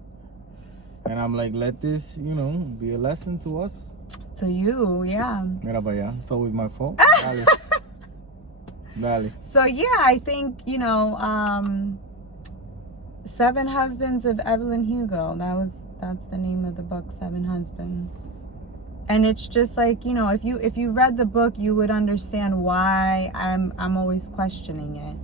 And I'm like, let this, be a lesson to us. To you, yeah. Mira para allá. It's always my fault. Dale. Dale. So, yeah, I think, 7 Husbands of Evelyn Hugo. That's the name of the book, 7 Husbands. And it's just like, if you read the book, you would understand why I'm always questioning it.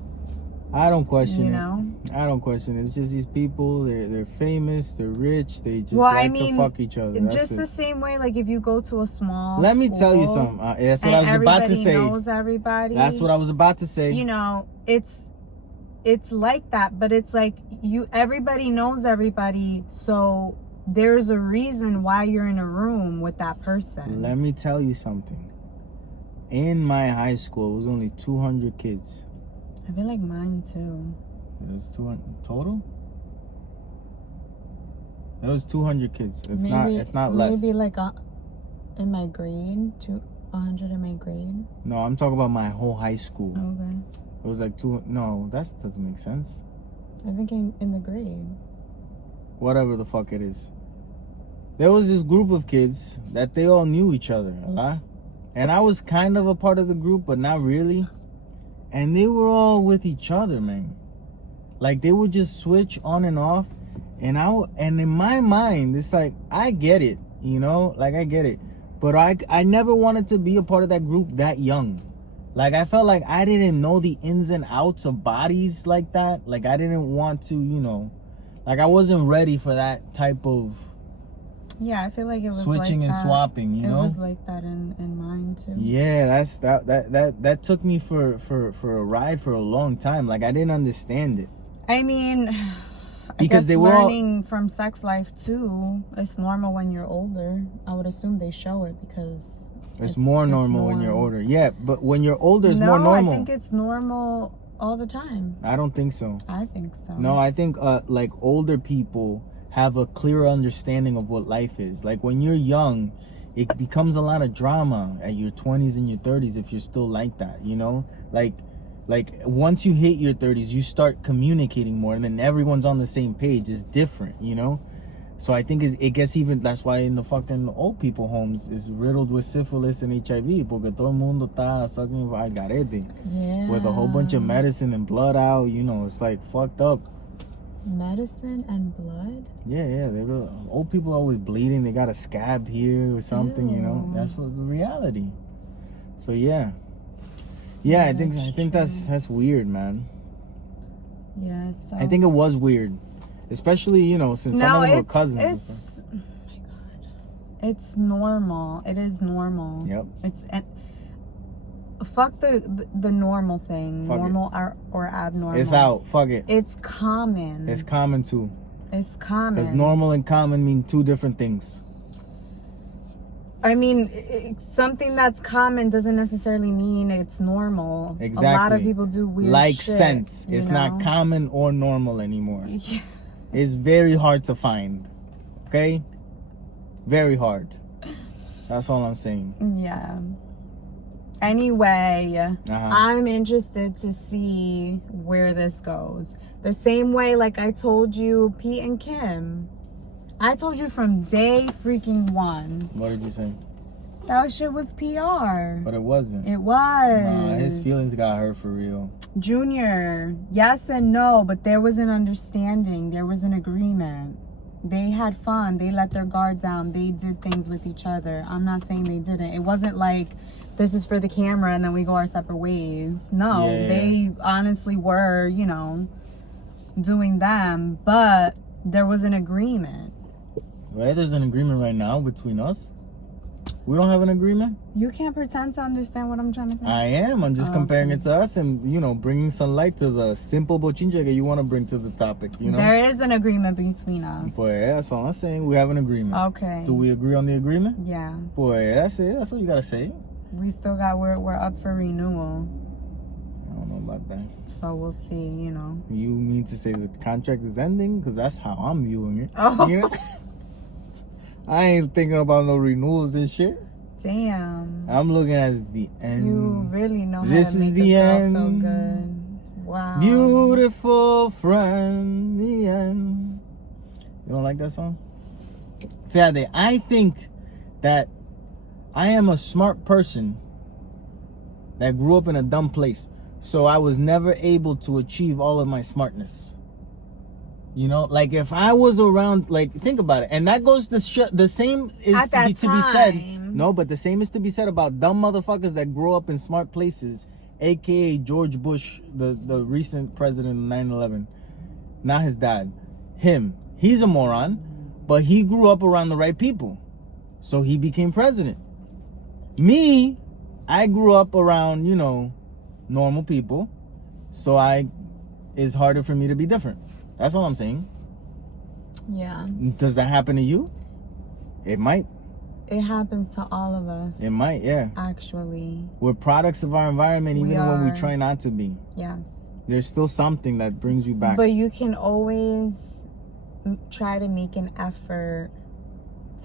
I don't question it. I don't question it. It's just these people, they're famous, they're rich, they just to fuck each other. That's just the same way, like if you go to a small Let me school, tell you something. That's what I was about to say. Everybody knows everybody. That's what I was about to say. It's like that, but it's like everybody knows everybody, so there's a reason why you're in a room with that person. Let me tell you something. In my high school, it was only 200 kids. I feel like mine too. It was 200 total? It was 200 kids, if not less. Maybe like in my grade, 100 in my grade. No, I'm talking about my whole high school. Okay. It was like no, that doesn't make sense. I think in the grade. Whatever the fuck it is. There was this group of kids that they all knew each other, and I was kind of a part of the group, but not really. And they were all with each other, man. Like they would just switch on and off, and in my mind, it's like I get it, I get it, but I never wanted to be a part of that group that young. Like I felt like I didn't know the ins and outs of bodies like that. Like I didn't want to, like I wasn't ready for that type of. Yeah, I feel like it was switching like and swapping, It was like that in mine too. Yeah, that took me for a ride for a long time. Like I didn't understand it. I mean, because they were learning from sex life too. It's normal when you're older. I would assume they show it because it's more normal when you're older. Yeah, but when you're older, it's more normal. I think it's normal all the time. I don't think so. I think so. No, I think like older people have a clearer understanding of what life is. Like when you're young, it becomes a lot of drama at your 20s and your 30s if you're still like that, like once you hit your 30s, you start communicating more, and then everyone's on the same page. It's different, So I think it gets even. That's why in the fucking old people homes is riddled with syphilis and HIV, porque todo el mundo está sucking al garete. Yeah. With a whole bunch of medicine and blood out, it's like fucked up. Medicine and blood? Yeah. Old people are always bleeding. They got a scab here or something, That's what the reality. So yeah, I think that's weird, man. Yeah. So I think it was weird, especially since some of them were cousins. And stuff. Oh my god, it's normal. It is normal. Yep. Fuck the normal thing. Fuck normal or abnormal. It's out. Fuck it. It's common. It's common too. It's common. Because normal and common mean two different things. I mean, something that's common doesn't necessarily mean it's normal. Exactly. A lot of people do weird like shit. Sense. It's not common or normal anymore. Yeah. It's very hard to find. Okay? Very hard. That's all I'm saying. Yeah. Anyway, I'm interested to see where this goes. The same way, like I told you, Pete and Kim. I told you from day freaking one. What did you say? That shit was PR. But it wasn't. It was. Nah, his feelings got hurt for real. Junior, yes and no, but there was an understanding. There was an agreement. They had fun. They let their guard down. They did things with each other. I'm not saying they didn't. It wasn't like this is for the camera and then we go our separate ways. No, they honestly were, doing them, but there was an agreement. Right? There's an agreement right now between us. We don't have an agreement? You can't pretend to understand what I'm trying to say. I am. I'm just comparing it to us and, bringing some light to the simple bochinche that you want to bring to the topic, There is an agreement between us. Boy, that's all I'm saying. We have an agreement. Okay. Do we agree on the agreement? Yeah. Boy, that's it. That's all you got to say. We still got, we're up for renewal. I don't know about that. So we'll see, You mean to say that the contract is ending? Because that's how I'm viewing it. Oh. I ain't thinking about no renewals and shit. Damn. I'm looking at the end. You really know how this to make is the a girl end. feel good. Wow. Beautiful friend, the end. You don't like that song? Fíjate, I think that I am a smart person that grew up in a dumb place. So I was never able to achieve all of my smartness. Like if I was around, like think about it, and that goes to the same is to be said. No, but the same is to be said about dumb motherfuckers that grow up in smart places, aka George Bush, the recent president of 9/11, not his dad, him. He's a moron, but he grew up around the right people, so he became president. Me, I grew up around normal people, so it's harder for me to be different. That's all I'm saying. Yeah. Does that happen to you? It might. It happens to all of us. It might, yeah. Actually. We're products of our environment, even when we try not to be. Yes. There's still something that brings you back. But you can always try to make an effort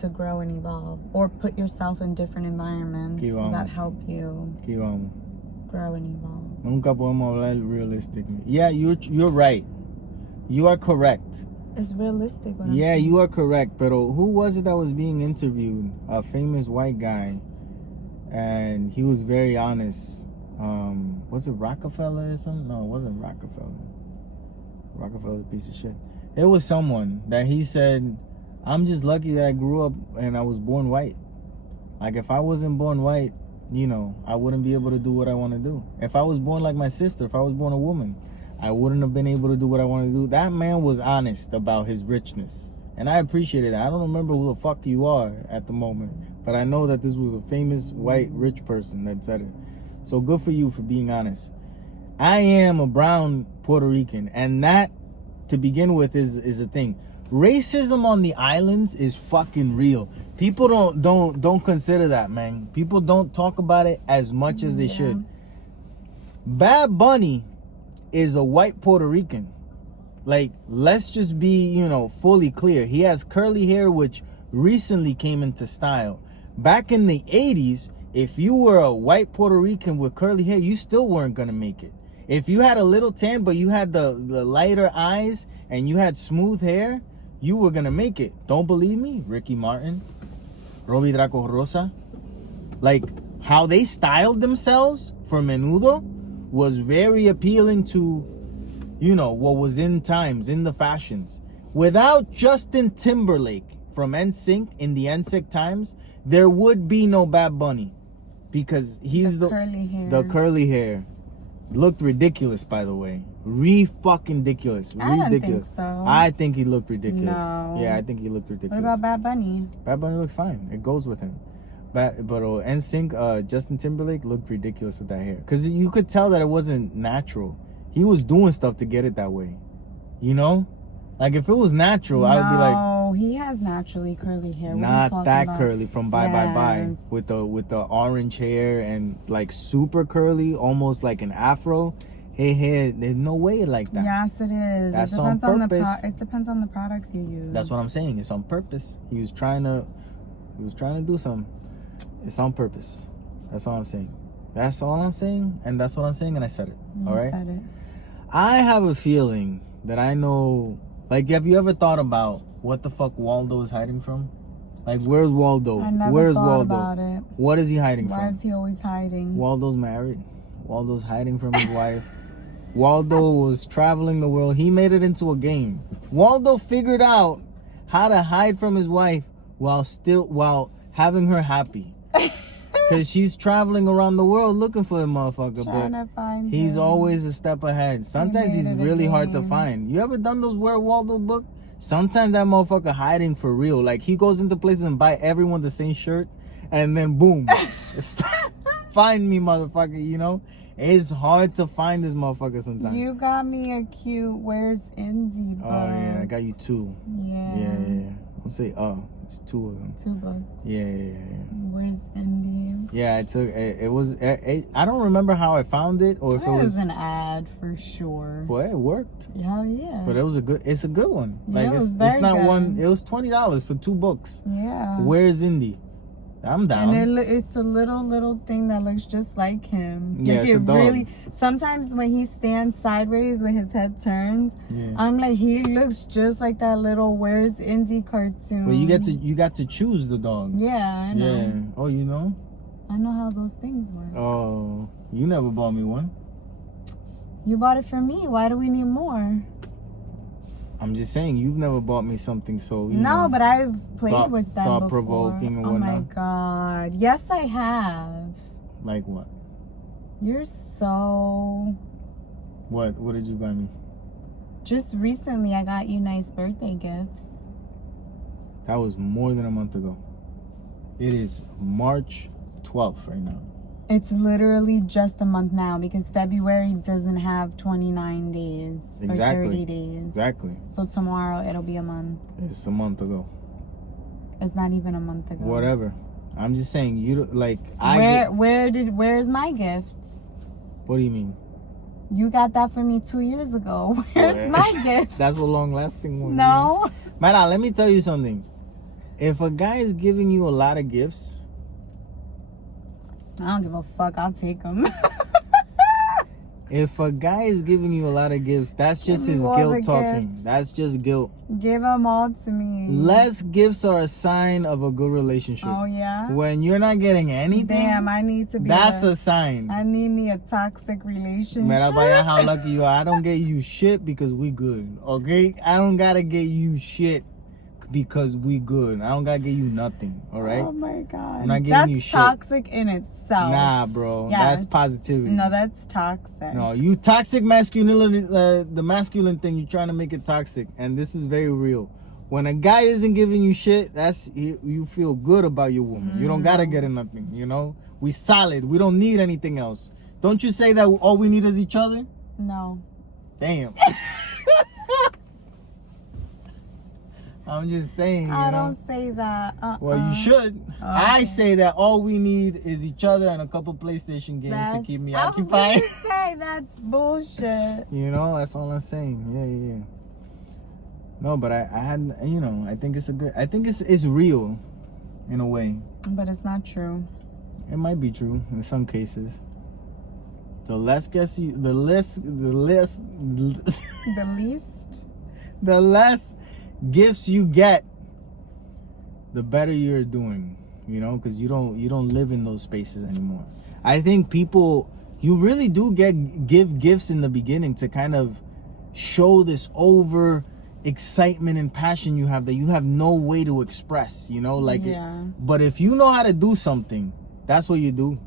to grow and evolve, or put yourself in different environments that help you grow and evolve. Nunca podemos hablar realistically. Yeah, you're right. You are correct. It's realistic. Yeah, you are correct. But who was it that was being interviewed? A famous white guy, and he was very honest. Was it Rockefeller or something? No, it wasn't Rockefeller. Rockefeller's a piece of shit. It was someone that he said, I'm just lucky that I grew up and I was born white. Like if I wasn't born white, I wouldn't be able to do what I want to do. If I was born like my sister, if I was born a woman, I wouldn't have been able to do what I want to do. That man was honest about his richness. And I appreciated that. I don't remember who the fuck you are at the moment, but I know that this was a famous white rich person that said it. So good for you for being honest. I am a brown Puerto Rican, and that, to begin with, is a thing. Racism on the islands is fucking real. People don't consider that, man. People don't talk about it as much as they should. Bad Bunny is a white Puerto Rican. Like, let's just be, fully clear. He has curly hair, which recently came into style. Back in the 80s, if you were a white Puerto Rican with curly hair, you still weren't gonna make it. If you had a little tan, but you had the lighter eyes and you had smooth hair, you were gonna make it. Don't believe me? Ricky Martin, Robbie Draco Rosa. Like, how they styled themselves for Menudo was very appealing to, what was in times, in the fashions. Without Justin Timberlake from NSYNC in the NSYNC times, there would be no Bad Bunny. Because he's the curly hair. Looked ridiculous, by the way. Fucking ridiculous. I don't think so. I think he looked ridiculous. No. Yeah, I think he looked ridiculous. What about Bad Bunny? Bad Bunny looks fine. It goes with him. But NSYNC, Justin Timberlake looked ridiculous with that hair. Because you could tell that it wasn't natural. He was doing stuff to get it that way. Like, if it was natural, I would be like... No, he has naturally curly hair. Not that curly from Bye Bye Bye. With the orange hair and, like, super curly, almost like an afro. Hey, there's no way like that. Yes, it is. That's on purpose. It depends on the products you use. That's what I'm saying. It's on purpose. He was trying to do something. It's on purpose. That's all I'm saying. That's all I'm saying, and that's what I'm saying, and I said it. All right? Said it. I have a feeling that I know... Like, have you ever thought about what the fuck Waldo is hiding from? Like, where's Waldo? I never Where's thought Waldo? about it. What is he hiding from? Why is he always hiding? Waldo's married. Waldo's hiding from his wife. Waldo was traveling the world. He made it into a game. Waldo figured out how to hide from his wife while having her happy. Because she's traveling around the world looking for a motherfucker. Trying to find he's him. always a step ahead. Sometimes he's really hard to find. You ever done those Where Waldo book? Sometimes that motherfucker hiding for real. Like, he goes into places and buy everyone the same shirt. and then boom, find me, motherfucker. You know, it's hard to find this motherfucker sometimes. You got me a cute Where's Indy book. Oh yeah, I got you 2. Yeah. Don't say it's 2 of them. 2 books. Yeah. Where's Indy? Yeah, I took it. Was I don't remember how I found it or if it was an ad for sure. Well, it worked. Hell yeah. But it's a good one. Yeah, Like it's not good. One. It was $20 for 2 books. Yeah. Where's Indy? I'm down. And it's a little thing that looks just like him. Yeah, like it's a dog. Really, sometimes when he stands sideways with his head turned, I'm like, he looks just like that little Where's Indy cartoon. Well, you got to choose the dog. Yeah, I know. Yeah. Oh, you know? I know how those things work. Oh, you never bought me one. You bought it for me. Why do we need more? I'm just saying, you've never bought me something so, you No, know, but I've played with them before. Thought-provoking or whatnot. whatnot. Oh my God. Yes, I have. Like what? You're so... What did you buy me? Just recently, I got you nice birthday gifts. That was more than a month ago. It is March 12th right now. It's literally just a month now because February doesn't have 29 days Exactly. or 30 days. Exactly. So tomorrow it'll be a month. It's a month ago. It's not even a month ago. Whatever. I'm just saying, you like where's my gift? What do you mean? You got that for me 2 years ago. Where's my gift? That's a long-lasting one. No. Mara, let me tell you something. If a guy is giving you a lot of gifts, I don't give a fuck. I'll take them. if a guy is giving you a lot of gifts, that's just his guilt talking. Gifts. That's just guilt. Give them all to me. Less gifts are a sign of a good relationship. Oh, yeah? When you're not getting anything, damn, I need to be that's a sign. I need me a toxic relationship. Mira, vaya, how lucky you are. I don't get you shit because we good, okay? I don't gotta get you shit because we good. I don't gotta get you nothing, all right? Oh my God. I'm not getting you shit. That's toxic in itself. Nah, bro. Yes. That's positivity. No, that's toxic. No, you toxic masculinity, the masculine thing, you're trying to make it toxic. And this is very real. When a guy isn't giving you shit, you feel good about your woman. You don't gotta get her nothing, you know? We solid. We don't need anything else. Don't you say that all we need is each other? No. Damn. I'm just saying, I don't say that. Well, you should. Okay. I say that all we need is each other and a couple PlayStation games to keep me occupied. I was gonna say that's bullshit. You know, that's all I'm saying. Yeah. No, but I had, you know, I think it's it's real in a way. But it's not true. It might be true in some cases. The less gifts you, the less gifts you get, the better you're doing, you know, because you don't live in those spaces anymore. I think people, you really do give gifts in the beginning to kind of show this over excitement and passion you have that you have no way to express, you know, like but if you know how to do something, that's what you do.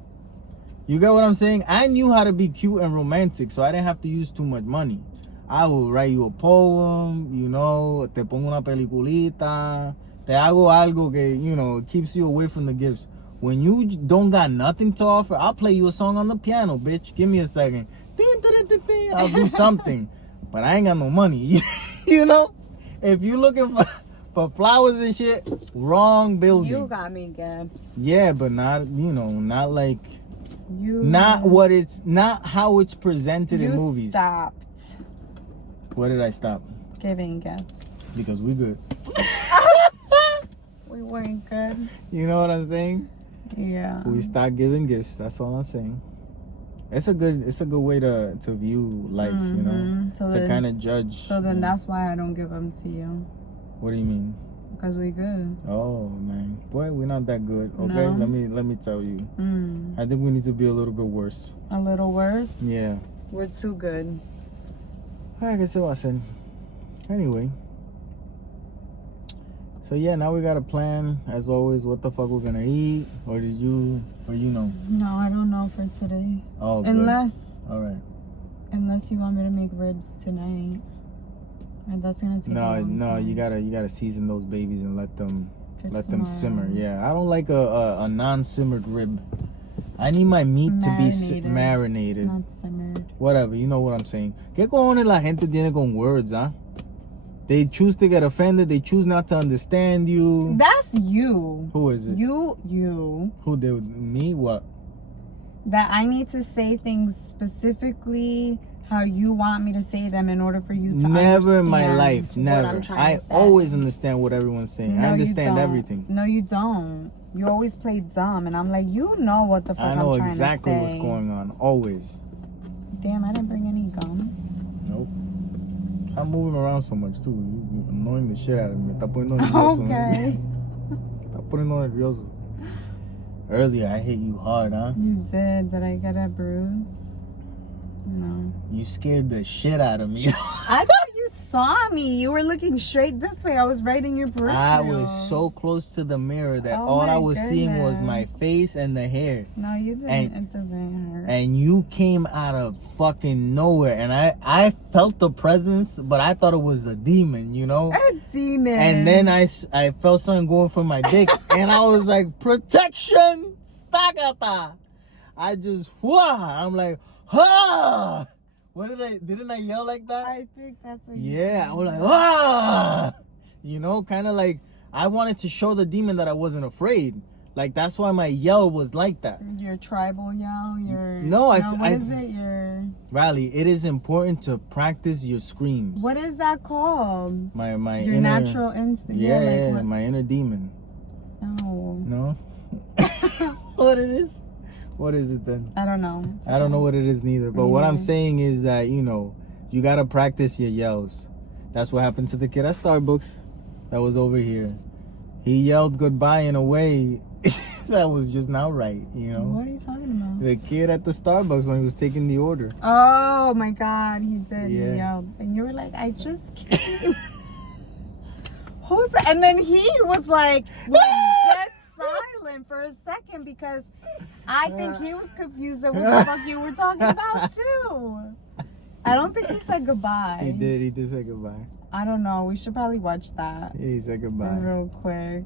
You get what I'm saying? I knew how to be cute and romantic, so I didn't have to use too much money. I will write you a poem, you know, te pongo una peliculita, te hago algo que, you know, keeps you away from the gifts. When you don't got nothing to offer, I'll play you a song on the piano, bitch. Give me a second. I'll do something. But I ain't got no money. You know? If you looking for flowers and shit, wrong building. You got me gifts. Yeah, but not, you know, not like... Not how it's presented in movies. Stopped. What did I stop? Giving gifts. Because we good. We weren't good. You know what I'm saying? Yeah. We stopped giving gifts. That's all I'm saying. It's a good way to view life, you know, to kind of judge. So then that's why I don't give them to you. What do you mean? Because we good. Oh man, boy, we're not that good. Okay, no. let me tell you. I think we need to be a little bit worse. A little worse? Yeah. We're too good. I guess it wasn't. Anyway. So yeah, now we got a plan. As always, what the fuck we're gonna eat, or you know? No, I don't know for today. Oh, good. Unless you want me to make ribs tonight, and that's gonna take. No, you gotta season those babies and let them Let them simmer. Yeah, I don't like a non-simmered rib. I need my meat to be marinated. Not simmered. Whatever, you know what I'm saying. ¿Qué cojones la gente tiene con words, huh? They choose to get offended. They choose not to understand you. That's you. Who is it? You. Who did me? What? That I need to say things specifically how you want me to say them in order for you to never in my life. Never. I to always understand what everyone's saying. No, I understand everything. No, you don't. You always play dumb, and I'm like, you know what the fuck I'm trying to say. I know exactly what's going on. Always. Damn, I didn't bring any gum. Nope. I'm moving around so much too. You're annoying the shit out of me. Está poniendo nervioso. Okay. Está poniendo nervioso. Earlier, I hit you hard, huh? You did. Did I get a bruise? No. You scared the shit out of me. I thought you saw me. You were looking straight this way. I was right in your peripheral. I was so close to the mirror that all I was seeing was my face and the hair. No, you didn't. It doesn't hurt. And you came out of fucking nowhere. And I felt the presence, but I thought it was a demon, you know? A demon. And then I felt something going for my dick. And I was like, protection! Stagata! I just, I'm like, ah! Didn't I yell like that? I think that's what I was like, ah! You know, kind of like, I wanted to show the demon that I wasn't afraid. Like, that's why my yell was like that. Your tribal yell? What is it? Riley, it is important to practice your screams. What is that called? My your inner, natural instinct. Yeah, my inner demon. No? What it is? What is it then? I don't know. I don't know what it is neither. But what I'm saying is that, you know, you got to practice your yells. That's what happened to the kid at Starbucks that was over here. He yelled goodbye in a way that was just not right, you know? What are you talking about? The kid at the Starbucks when he was taking the order. Oh, my God. He did. Yeah. He yelled. And you were like, I just came. Who's that? And then he was like dead silent for a second because I think he was confused at what the fuck you were talking about too. I don't think he said goodbye. He did say goodbye. I don't know. We should probably watch that. Yeah, he said goodbye. Real quick.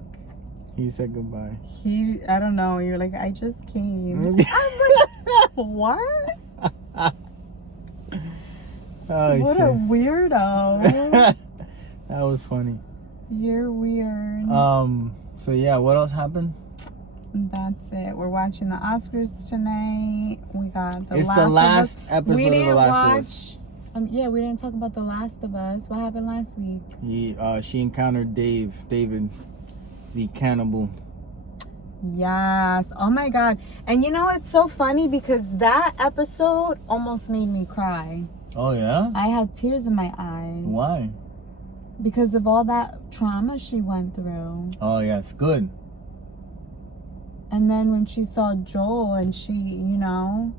He said goodbye. I don't know. You're like, I just came. I'm like, what? Oh, what shit. a weirdo. That was funny. You're weird. So yeah, what else happened? That's it. We're watching the Oscars tonight. We got the last episode of The Last of Us. Yeah, we didn't talk about The Last of Us. What happened last week? She encountered David, the cannibal. Yes. Oh my God. And you know, it's so funny because that episode almost made me cry. Oh yeah? I had tears in my eyes. Why? Because of all that trauma she went through. Oh yes, good. And then when she saw Joel and she, you know,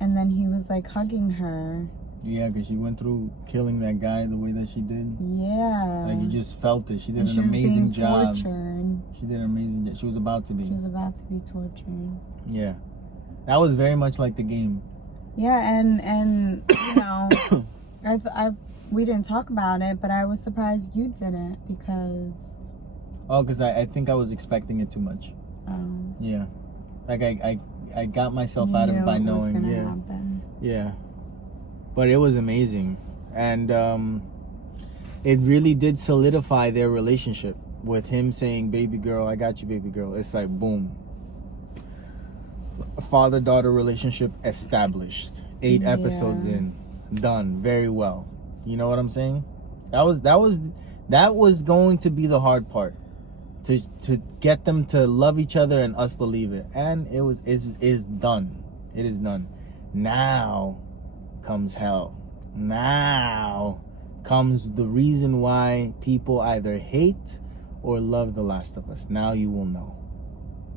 and then he was like hugging her. Yeah, because she went through killing that guy the way that she did. Yeah. Like you just felt it. She did an amazing job. She did an amazing job. She was about to be. She was about to be tortured. Yeah. That was very much like the game. Yeah, and you know, we didn't talk about it, but I was surprised you didn't because... Oh, because I think I was expecting it too much. Oh. Yeah. Like I got myself out of it by knowing. Yeah. Happen. Yeah. But it was amazing. And it really did solidify their relationship with him saying, baby girl, I got you, baby girl. It's like, boom. Father-daughter relationship established. 8 episodes in. Done. Very well. You know what I'm saying? That was going to be the hard part. To get them to love each other and us believe it. And is done. It is done. Now comes hell. Now comes the reason why people either hate or love The Last of Us. Now you will know.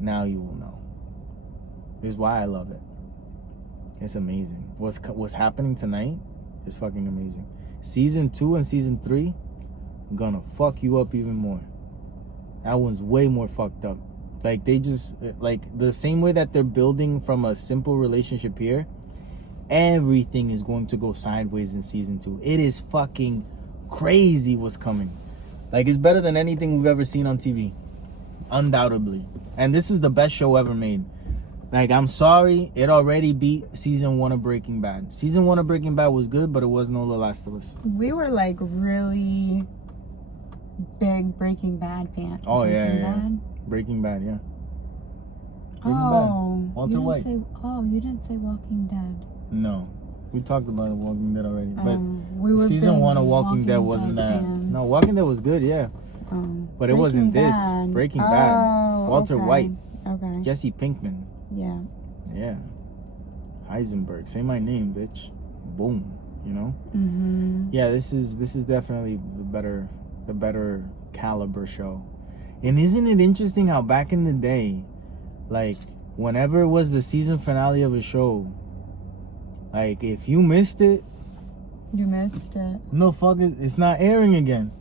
Now you will know. This is why I love it. It's amazing. What's happening tonight is fucking amazing. Season 2 and Season 3 gonna fuck you up even more. That one's way more fucked up. Like they just, like the same way that they're building from a simple relationship here, everything is going to go sideways in Season 2. It is fucking crazy what's coming. Like it's better than anything we've ever seen on TV. undoubtedly. And this is the best show ever made. Like, I'm sorry, it already beat season 1 of Breaking Bad. Season 1 of Breaking Bad was good, but it wasn't all The Last of Us. We were like really big Breaking Bad fans. Oh, Breaking Bad, yeah. Breaking Bad. Walter White. You didn't say Walking Dead. No. We talked about Walking Dead already. But we were season 1 of Walking Dead wasn't that. Fans. No, Walking Dead was good, yeah. But it wasn't this. Breaking Bad. Walter White. Okay. Jesse Pinkman. Yeah. Yeah. Heisenberg. Say my name, bitch. Boom. You know? Mm-hmm. Yeah, this is definitely the better caliber show. And isn't it interesting how back in the day, like, whenever it was the season finale of a show, like, if you missed it, you missed it. No, fuck it. It's not airing again.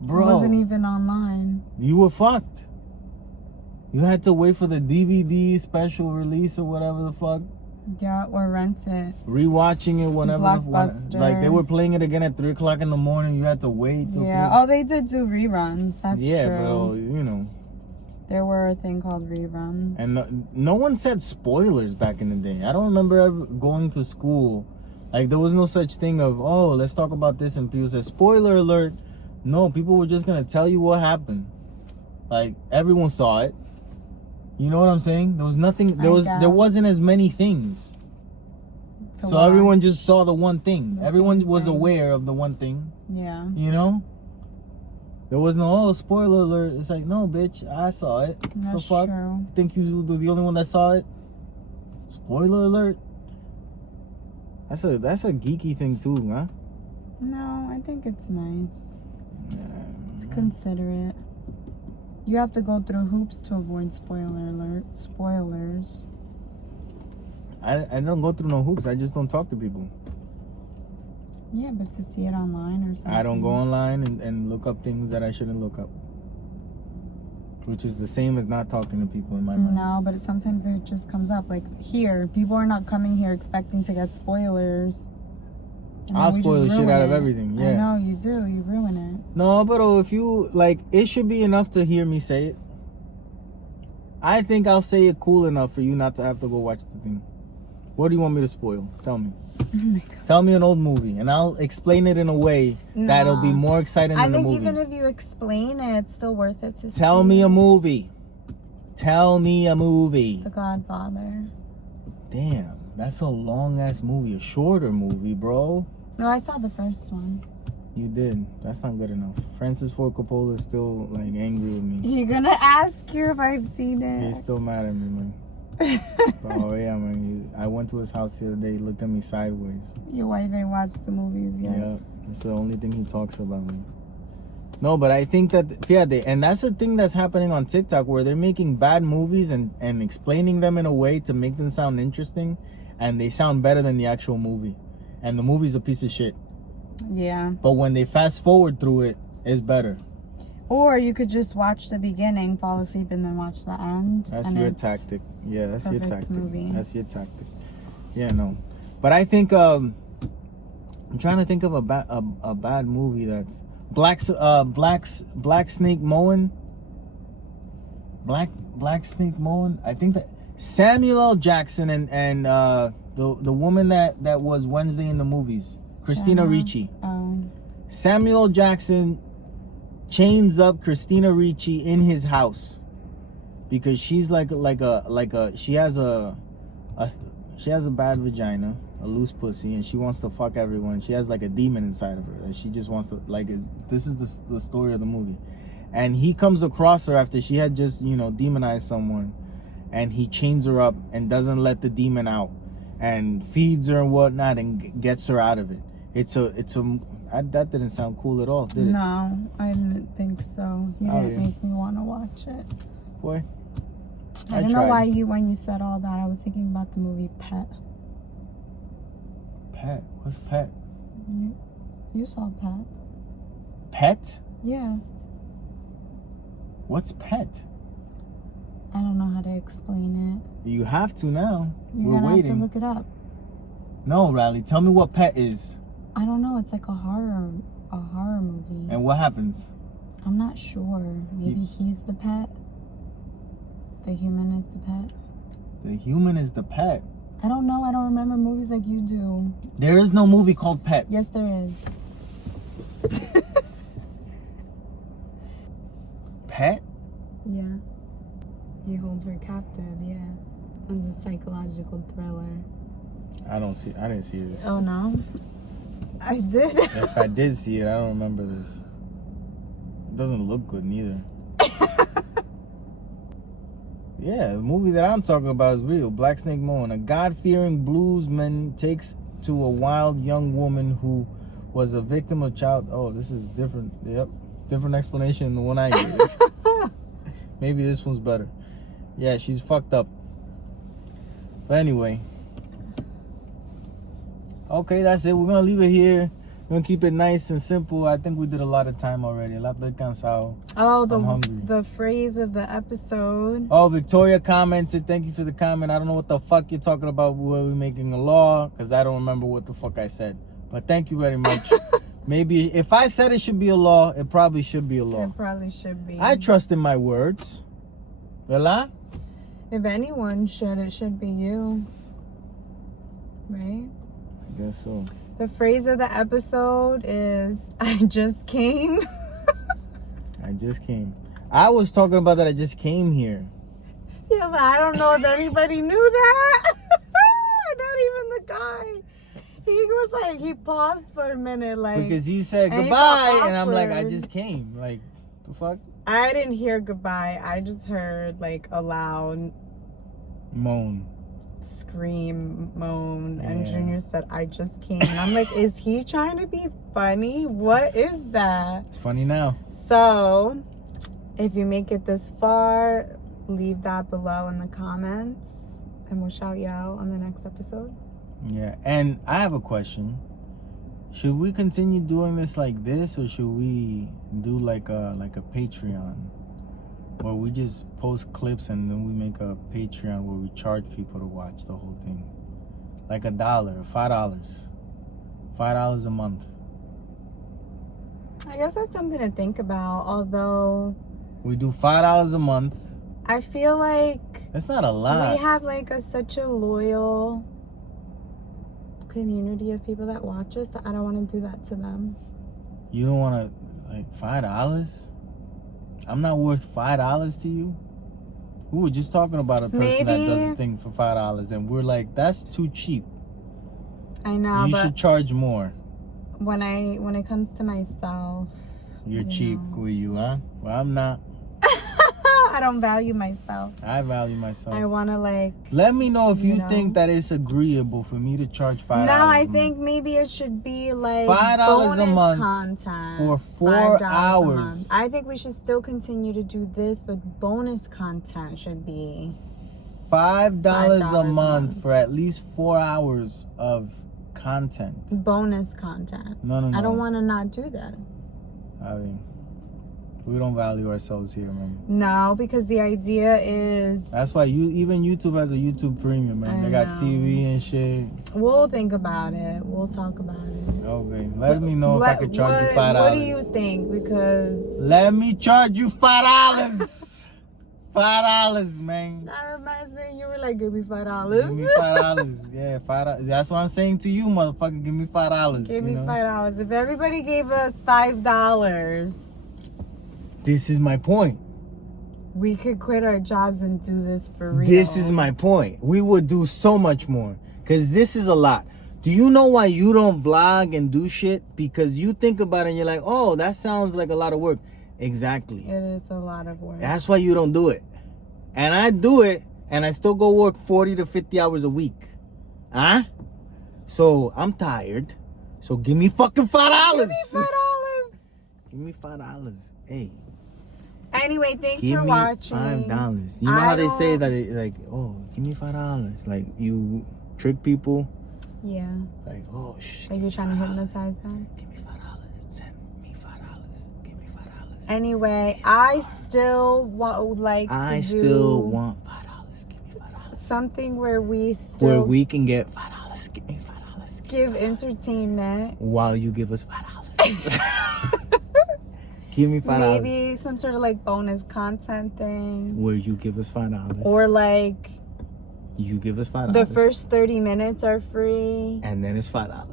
Bro. It wasn't even online. You were fucked. You had to wait for the DVD special release or whatever the fuck. Yeah, or rent it. Rewatching it whenever like they were playing it again at 3 o'clock in the morning. You had to wait till 3. Oh, they did do reruns. That's true. Yeah, but you know. There were a thing called reruns. And no one said spoilers back in the day. I don't remember ever going to school. Like, there was no such thing of, oh, let's talk about this. And people said, spoiler alert. No, people were just going to tell you what happened. Like, everyone saw it. You know what I'm saying? There was nothing. There wasn't as many things. So everyone just saw the one thing. Everyone was aware of the one thing. Yeah. You know? There was no, spoiler alert. It's like, no, bitch, I saw it. That's the fuck? true. You think you were the only one that saw it? Spoiler alert. That's a geeky thing too, huh? No, I think it's nice. It's considerate. You have to go through hoops to avoid spoilers. I don't go through no hoops. I just don't talk to people. Yeah, but to see it online or something. I don't go online and look up things that I shouldn't look up. Which is the same as not talking to people in my mind. No, but sometimes it just comes up. Like here, people are not coming here expecting to get spoilers. I'll spoil the shit out of everything. Yeah. I know, you do. You ruin it. No, but if you, like, it should be enough to hear me say it. I think I'll say it cool enough for you not to have to go watch the thing. What do you want me to spoil? Tell me. Oh my God. Tell me an old movie, and I'll explain it in a way that'll be more exciting than the movie. I think even if you explain it, it's still worth it to Tell me a movie. Tell me a movie. The Godfather. Damn, that's a long-ass movie. A shorter movie, bro. No, I saw the first one. You did. That's not good enough. Francis Ford Coppola is still, like, angry with me. He's gonna ask you if I've seen it. He's still mad at me, man. Oh, yeah, man. I went to his house the other day. He looked at me sideways. Your wife ain't watched the movies yet. Yeah. It's the only thing he talks about me. No, but I think that, and that's the thing that's happening on TikTok, where they're making bad movies and explaining them in a way to make them sound interesting, and they sound better than the actual movie. And the movie's a piece of shit. Yeah. But when they fast forward through it, it's better. Or you could just watch the beginning, fall asleep, and then watch the end. That's your tactic. Yeah, that's your tactic. Movie. That's your tactic. Yeah, no. But I think I'm trying to think of a bad movie that's Black Snake Moan. Black Snake Moan. I think that Samuel L. Jackson and the woman that was Wednesday in the movies, Christina Ricci. Samuel L. Jackson chains up Christina Ricci in his house because she's like she has a bad vagina, a loose pussy, and she wants to fuck everyone. She has like a demon inside of her that she just wants to, like, this is the story of the movie. And he comes across her after she had just, demonized someone, and he chains her up and doesn't let the demon out and feeds her and whatnot and gets her out of it. That didn't sound cool at all, did it? No, I didn't think so. You didn't make me want to watch it. Boy, I don't know why when you said all that, I was thinking about the movie Pet. Pet? What's Pet? You saw Pet. Pet? Yeah. What's Pet? I don't know how to explain it. You have to now. We're waiting. Have to look it up. No, Riley, tell me what Pet is. I don't know. It's like a horror movie. And what happens? I I'm not sure. Maybe he's the pet. The human is the pet. The human is the pet. I don't know. I don't remember movies like you do. There is no movie called Pet. Yes, there is. Pet? Yeah. He holds her captive, yeah. It's a psychological thriller. I didn't see this. Oh, no? I did. If I did see it, I don't remember this. It doesn't look good neither. Yeah, the movie that I'm talking about is real. Black Snake Moan. A God-fearing bluesman takes to a wild young woman who was a victim of child... Oh, this is different. Yep. Different explanation than the one I gave. Maybe this one's better. Yeah, she's fucked up. But anyway. Okay, that's it. We're going to leave it here. We're going to keep it nice and simple. I think we did a lot of time already. A lot de cansado. Oh, I'm hungry. The phrase of the episode. Oh, Victoria commented. Thank you for the comment. I don't know what the fuck you're talking about. Were we making a law? Because I don't remember what the fuck I said. But thank you very much. Maybe if I said it should be a law, it probably should be a law. It probably should be. I trust in my words. Vela? If anyone should, it should be you. Right? I guess so. The phrase of the episode is, I just came. I just came. I was talking about that I just came here. Yeah, but I don't know if anybody knew that. Not even the guy. He was like, he paused for a minute, like. Because he said and goodbye, and I'm like, I just came. Like, the fuck? I didn't hear goodbye. I just heard like a loud moan. Scream, moan, and Junior said, I just came. And I'm like, is he trying to be funny? What is that? It's funny now. So, if you make it this far, leave that below in the comments, and we'll shout you out on the next episode. Yeah, and I have a question. Should we continue doing this like this, or should we do like a Patreon, where we just post clips and then we make a Patreon where we charge people to watch the whole thing, like $1, $5 a month? I guess that's something to think about. Although we do $5 a month. I feel like that's not a lot. We have like such a loyal community of people that watch us that I don't want to do that to them. You don't want to, like, $5? I'm not worth $5 to you? We were just talking about a person that does a thing for $5, and we're like, that's too cheap. I know, you should charge more. When it comes to myself, you're cheap with you, huh? Well, I'm not. I don't value myself. I value myself. I want to like. Let me know if you think that it's agreeable for me to charge $5. No, I think maybe it should be like $5 a month content for 4 hours. I think we should still continue to do this, but bonus content should be $5 a month for at least 4 hours of content. Bonus content. No. I don't want to not do this. I mean, we don't value ourselves here, man. No, because the idea is... That's why even YouTube has a YouTube Premium, man. They got TV and shit. We'll think about it. We'll talk about it. Okay. Let me know if I could charge you $5. What do you think? Because... Let me charge you $5. $5, man. That reminds me, you were like, give me $5. Give me $5. Yeah, $5. That's what I'm saying to you, motherfucker. Give me $5. Give me $5. If everybody gave us $5... This is my point. We could quit our jobs and do this for real. This is my point. We would do so much more. Because this is a lot. Do you know why you don't vlog and do shit? Because you think about it and you're like, oh, that sounds like a lot of work. Exactly. It is a lot of work. That's why you don't do it. And I do it, and I still go work 40 to 50 hours a week. Huh? So I'm tired. So give me fucking $5. Give me $5. Give me $5. Hey. Anyway, thanks for watching. $5. You know how they say that, like, oh, give me $5. Like, you trick people. Yeah. Like, oh, shit. Like you're trying to hypnotize them. Give me $5. Send me $5. Give me $5. Anyway, I still would like to do... I still want $5. Give me $5. Something where we where we can get $5. Give me $5. Give entertainment. While you give us $5. Give me $5. Maybe some sort of like bonus content thing. Where you give us $5. Or like you give us $5. The first 30 minutes are free. And then it's $5.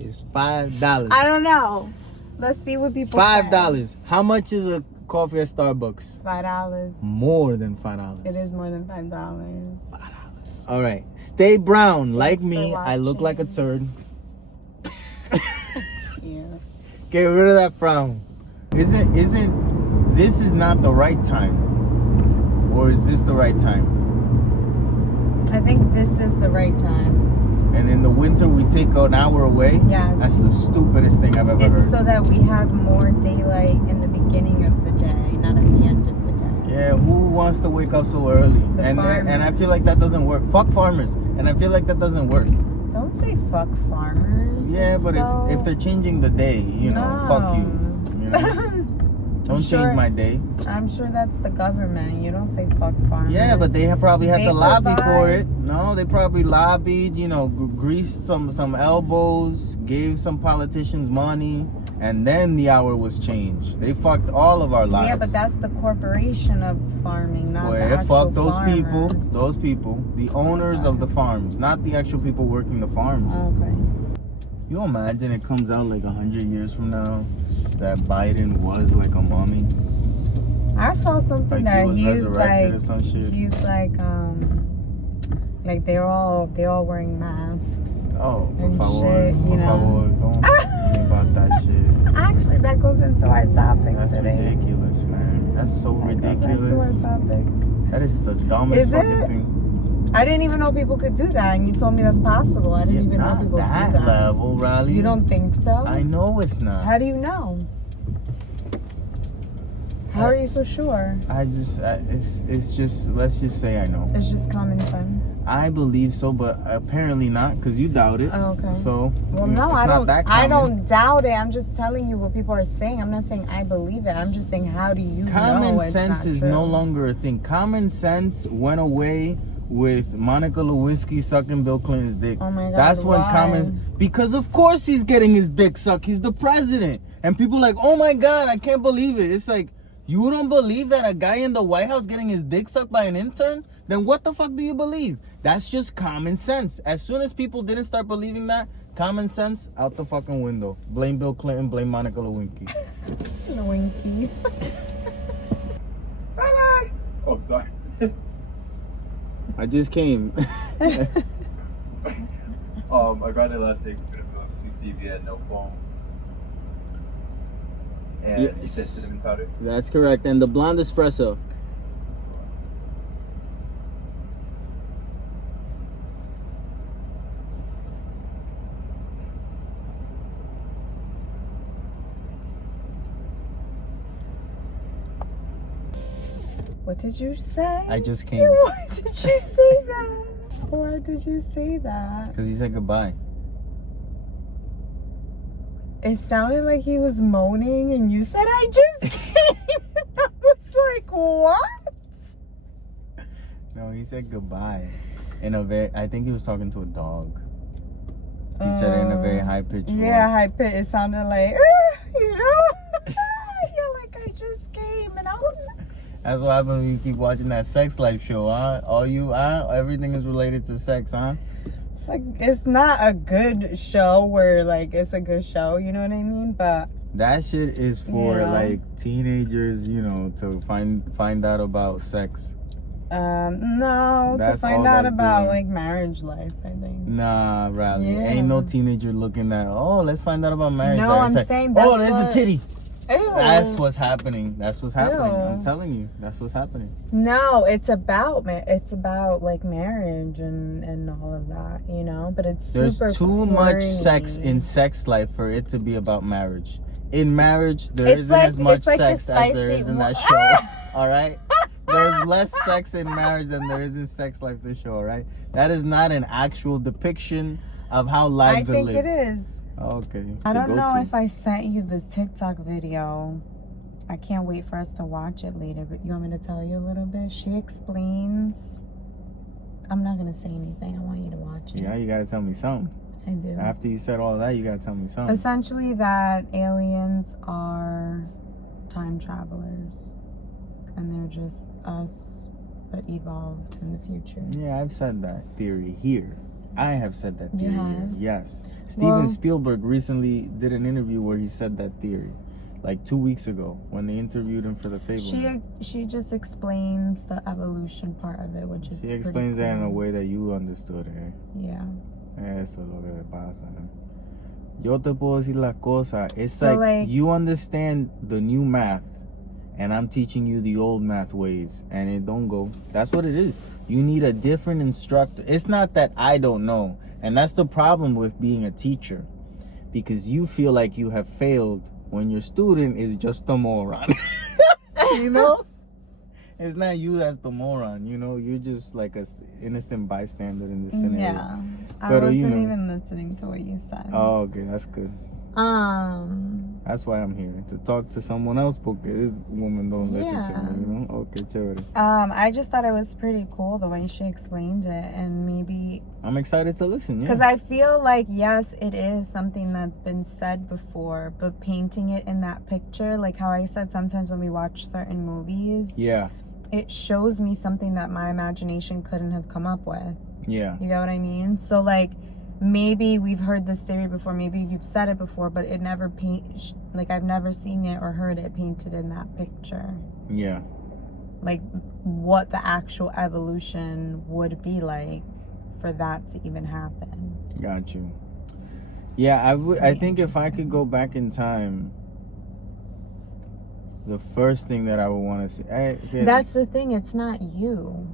It's $5. I don't know. Let's see what people $5. say. How much is a coffee at Starbucks? $5. More than $5. It is more than $5. $5. All right. Stay brown. Like me. I look like a turd. Yeah. Get rid of that frown. Isn't this is not the right time? Or is this the right time? I think this is the right time. And in the winter we take an hour away? Yes. That's the stupidest thing I've ever heard. It's so that we have more daylight in the beginning of the day, not at the end of the day. Yeah, who wants to wake up so early? And I feel like that doesn't work. Fuck farmers. And I feel like that doesn't work. Don't say fuck farmers. Yeah, it's but so... if they're changing the day, you know, fuck you. You know? Don't change my day. I'm sure that's the government. You don't say fuck farmers. Yeah, but they probably had to lobby for it. No, they probably lobbied, you know, greased some elbows, gave some politicians money, and then the hour was changed. They fucked all of our lives. Yeah, but that's the corporation of farming, not the actual fuck those farmers. people, the owners of the farms, not the actual people working the farms. Okay. You imagine it comes out like 100 years from now that Biden was like a mummy? I saw something Like that he was resurrected like, or some shit. he's like they're all wearing masks. Oh, por and favor, shit, you por know. favor, don't talk to me about that shit. Actually, that goes into our topic That's today. ridiculous, man. That's so ridiculous. Goes into our topic. That is the dumbest fucking it? thing. I didn't even know people could do that, and you told me that's possible. I didn't even know Not people that do that. level, Riley. You don't think so? I know it's not. How do you know? How are you so sure? It's just, let's just say I know. It's just common sense. I believe so, but apparently not, because you doubt it. Oh, okay. So, Well, it's no, I not don't. that common. I don't doubt it. I'm just telling you what people are saying. I'm not saying I believe it. I'm just saying, how do you know Common it's sense not is true? no longer a thing. Common sense went away with Monica Lewinsky sucking Bill Clinton's dick. Oh my God, That's when why? because of course he's getting his dick sucked. He's the president. And people are like, oh my God, I can't believe it. It's like, you don't believe that a guy in the White House getting his dick sucked by an intern? Then what the fuck do you believe? That's just common sense. As soon as people didn't start believing that, common sense out the fucking window. Blame Bill Clinton, blame Monica Lewinsky. Lewinsky. Bye-bye. Oh, sorry. I just came. I got it last week. We see if you had no phone. And you said cinnamon powder? That's correct. And the blonde espresso. What did you say? I just came. Why did you say that? Why did you say that? Because he said goodbye. It sounded like he was moaning and you said, I just came. I was like, what? No, he said goodbye. I think he was talking to a dog. He said it in a very high-pitched voice. Yeah, high-pitched. It sounded like, you know? You're like, I just came and I was... That's what happens when you keep watching that Sex Life show, huh? Everything is related to sex, huh? It's like, it's not a good show where, like, it's a good show, you know what I mean? But that shit is for, yeah. like, teenagers, you know, to find out about sex. No, That's to find all out that's about, doing. like, marriage life, I think. Nah, Riley. Yeah. Ain't no teenager looking at, let's find out about marriage. No, life. I'm It's like, saying that's there's a titty. Ew. That's what's happening. That's what's happening. Ew. I'm telling you. That's what's happening. No, it's about like marriage and all of that, you know. But it's There's super too much corny. sex in sex life for it to be about marriage. In marriage, there It's isn't like- as much it's like the sex as there spicy is in that one. show. All right. There's less sex in marriage than there is in sex life. This show, all right? That is not an actual depiction of how lives I are think lived. it is. Okay. I don't know Go-to. if I sent you the TikTok video. I can't wait for us to watch it later, but you want me to tell you a little bit? She explains. I'm not going to say anything. I want you to watch it. Yeah, you gotta tell me something. I do. After you said all that, you gotta tell me something. Essentially that aliens are time travelers. And they're just us, but evolved in the future. Yeah, I've said that theory here. I have said that theory here. Yes. Steven Well, Spielberg recently did an interview where he said that theory. Like 2 weeks ago when they interviewed him for The Fableman. She just explains the evolution part of it, which is She explains pretty that in a cool. way that you understood, eh? Yeah. Eso es lo que le pasa, eh? Yo te puedo decir la cosa. It's So, like you understand the new math, and I'm teaching you the old math ways, and it don't go. That's what it is. You need a different instructor. It's not that I don't know, and that's the problem with being a teacher, because you feel like you have failed when your student is just a moron. You know? It's not you that's the moron, you know? You're just like a innocent bystander in this scenario. Yeah. I But, wasn't you know. even listening to what you said. Oh, okay, that's good. That's why I'm here, to talk to someone else, porque this woman don't listen to me, you know? Okay, chévere. I just thought it was pretty cool the way she explained it, and maybe I'm excited to listen, yeah. because I feel like, yes, it is something that's been said before, but painting it in that picture, like how I said sometimes when we watch certain movies, Yeah, it shows me something that my imagination couldn't have come up with. yeah. You get what I mean? So, like, maybe we've heard this theory before, maybe you've said it before, but it never like I've never seen it or heard it painted in that picture. Yeah. Like what the actual evolution would be like for that to even happen. Got you. Yeah, I think if I could go back in time, the first thing that I would want to see. That's the thing, it's not you.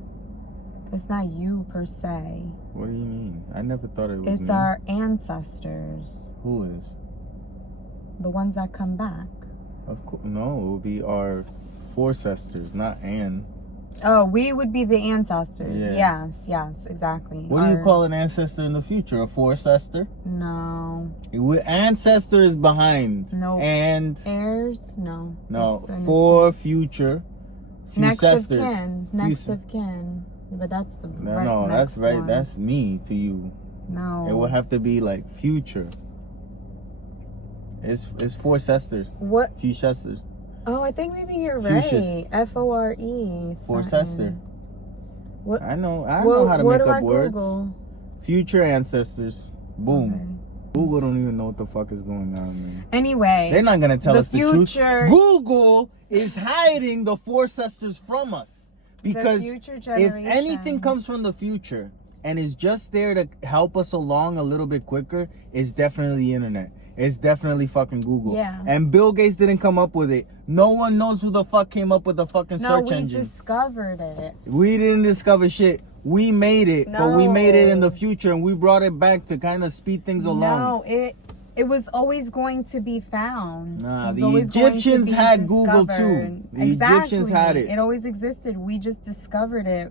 It's not you per se. What do you mean? I never thought it was It's me. our ancestors. Who is? The ones that come back. Of course, no. It would be our forecasters, not Anne. Oh, we would be the ancestors. Yeah. Yes, exactly. What do you call an ancestor in the future? A forecastor? No. Ancestor is behind. No. And Heirs? No. no, That's in for future. next of Few kin. Next of kin. But that's the No, that's next right. one. That's me to you. No. It would have to be like future. It's forecasters. What? Few sisters. Oh, I think maybe you're Fuchsias. right. F-O-R-E. Forecastor. What? I know how to what make do up I words. Google? Future ancestors. Boom. Okay. Google don't even know what the fuck is going on, man. Anyway. They're not gonna tell us the truth. future- Google is hiding the forecasters from us. Because future if generation. anything comes from the future and is just there to help us along a little bit quicker, it's definitely the internet. It's definitely fucking Google. Yeah. And Bill Gates didn't come up with it. No one knows who the fuck came up with the fucking search we engine. discovered it. We didn't discover shit. We made it, but we made it in the No. future, and we brought it back to kind of speed things along. No, it was always going to be found. Nah, It was the always going to Egyptians be had Google discovered. too. The Egyptians had it. It always existed. We just discovered it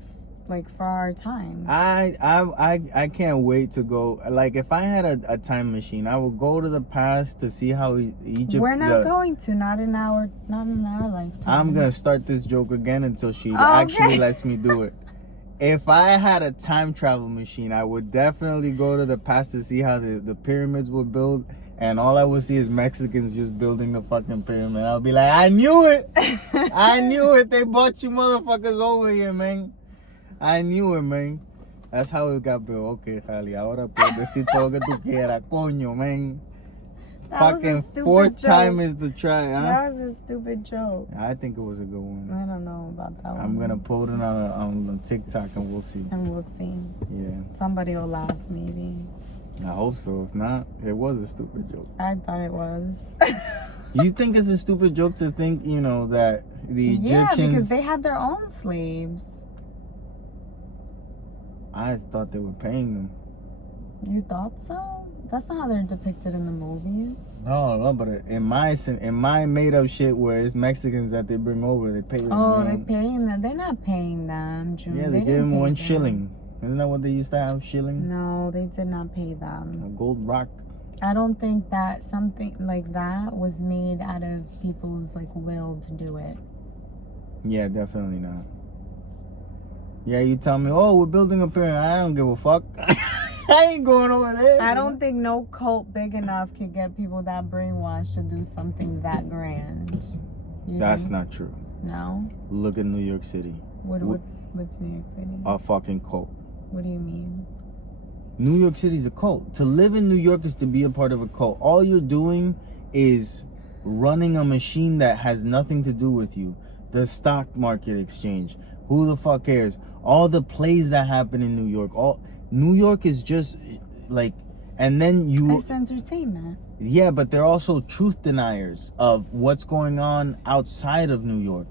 like for our time. I can't wait to go. Like, if I had a time machine, I would go to the past to see how Egypt. We're not going to. Not in our lifetime. I'm gonna start this joke again until she Okay. actually lets me do it. If I had a time travel machine, I would definitely go to the past to see how the pyramids were built, and all I would see is Mexicans just building the fucking pyramid. I'll be like, I knew it! I knew it! They brought you motherfuckers over here, man. I knew it, man. That's how it got built. Okay, Jali, ahora puedes decir todo lo que tú quieras, coño, man. That was a Fucking stupid fourth joke. time is the try, huh? That was a stupid joke. I think it was a good one. I don't know about that one. I'm gonna put it on TikTok and we'll see. And we'll see. Yeah, Somebody will laugh, maybe. I hope so. If not, it was a stupid joke. I thought it was. You think it's a stupid joke to think, that the Egyptians? Yeah, because they had their own slaves. I thought they were paying them. You thought so? That's not how they're depicted in the movies. No, but in my made up shit where it's Mexicans that they bring over, they pay them. Oh, man. they're paying them. They're not paying them, June. Yeah, they give didn't them pay 1 them. shilling. Isn't that what they used to have? Shilling? No, they did not pay A them. gold rock. I don't think that something like that was made out of people's will to do it. Yeah, definitely not. Yeah, you tell me, oh, we're building a pyramid. I don't give a fuck. I ain't going over there. I don't think no cult big enough could get people that brainwashed to do something that grand. That's not true. No? Look at New York City. What's New York City? A fucking cult. What do you mean? New York City's a cult. To live in New York is to be a part of a cult. All you're doing is running a machine that has nothing to do with you. The stock market exchange. Who the fuck cares? All the plays that happen in New York. New York is just like, and then It's entertainment. Yeah, but they're also truth deniers of what's going on outside of New York.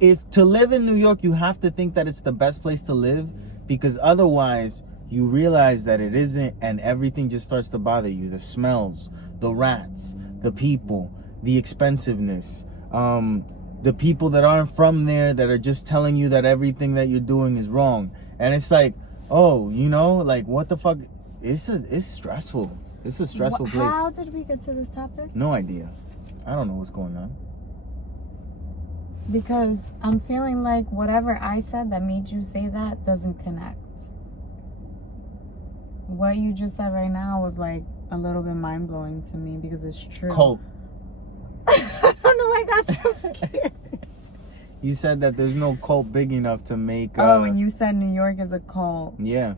If to live in New York, you have to think that it's the best place to live, because otherwise you realize that it isn't, and everything just starts to bother you. The smells, the rats, the people, the expensiveness, the people that aren't from there that are just telling you that everything that you're doing is wrong. And it's like, oh, like, what the fuck? It's stressful. It's a stressful place. How did we get to this topic? No idea. I don't know what's going on. Because I'm feeling like whatever I said that made you say that doesn't connect. What you just said right now was like a little bit mind-blowing to me because it's true. Cult. I don't know why I got so scared. You said that there's no cult big enough to make... and you said New York is a cult. Yeah.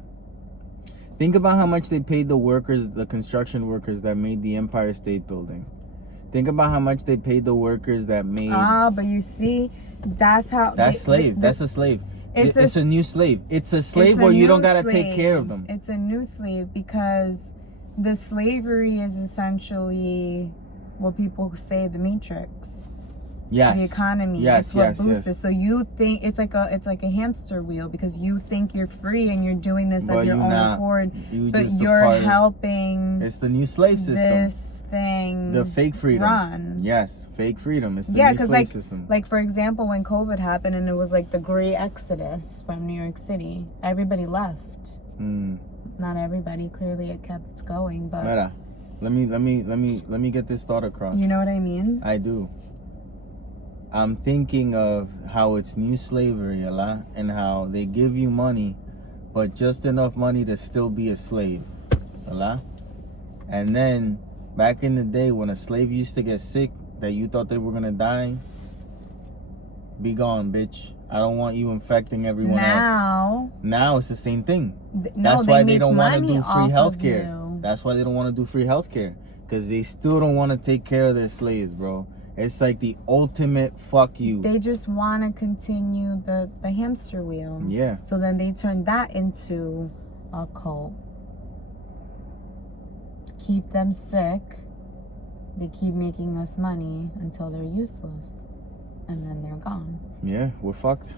Think about how much they paid the construction workers that made the Empire State Building. Think about how much they paid the workers that made... But you see, that's how... That's slave. That's a slave. It's a new slave. It's a slave where you don't got to take care of them. It's a new slave because the slavery is essentially what people say the matrix. Yes. The economy. Yes, it's what yes, boosts yes. it. So you think it's like a hamster wheel because you think you're free and you're doing this of your own accord, but you're helping. It's the new slave system. This thing. The fake freedom. Run. Yes, fake freedom. It's the new slave system. Like for example, when COVID happened and it was like the great exodus from New York City, everybody left. Not everybody. Clearly, it kept going, but. Mira, let me get this thought across. You know what I mean? I do. I'm thinking of how it's new slavery, and how they give you money, but just enough money to still be a slave, and then back in the day when a slave used to get sick that you thought they were gonna die, be gone, bitch. I don't want you infecting everyone else. Now it's the same thing. That's why they don't want to do free healthcare. That's why they don't want to do free healthcare, because they still don't want to take care of their slaves, bro. It's like the ultimate fuck you. They just want to continue the hamster wheel. Yeah. So then they turn that into a cult. Keep them sick. They keep making us money until they're useless. And then they're gone. Yeah, we're fucked.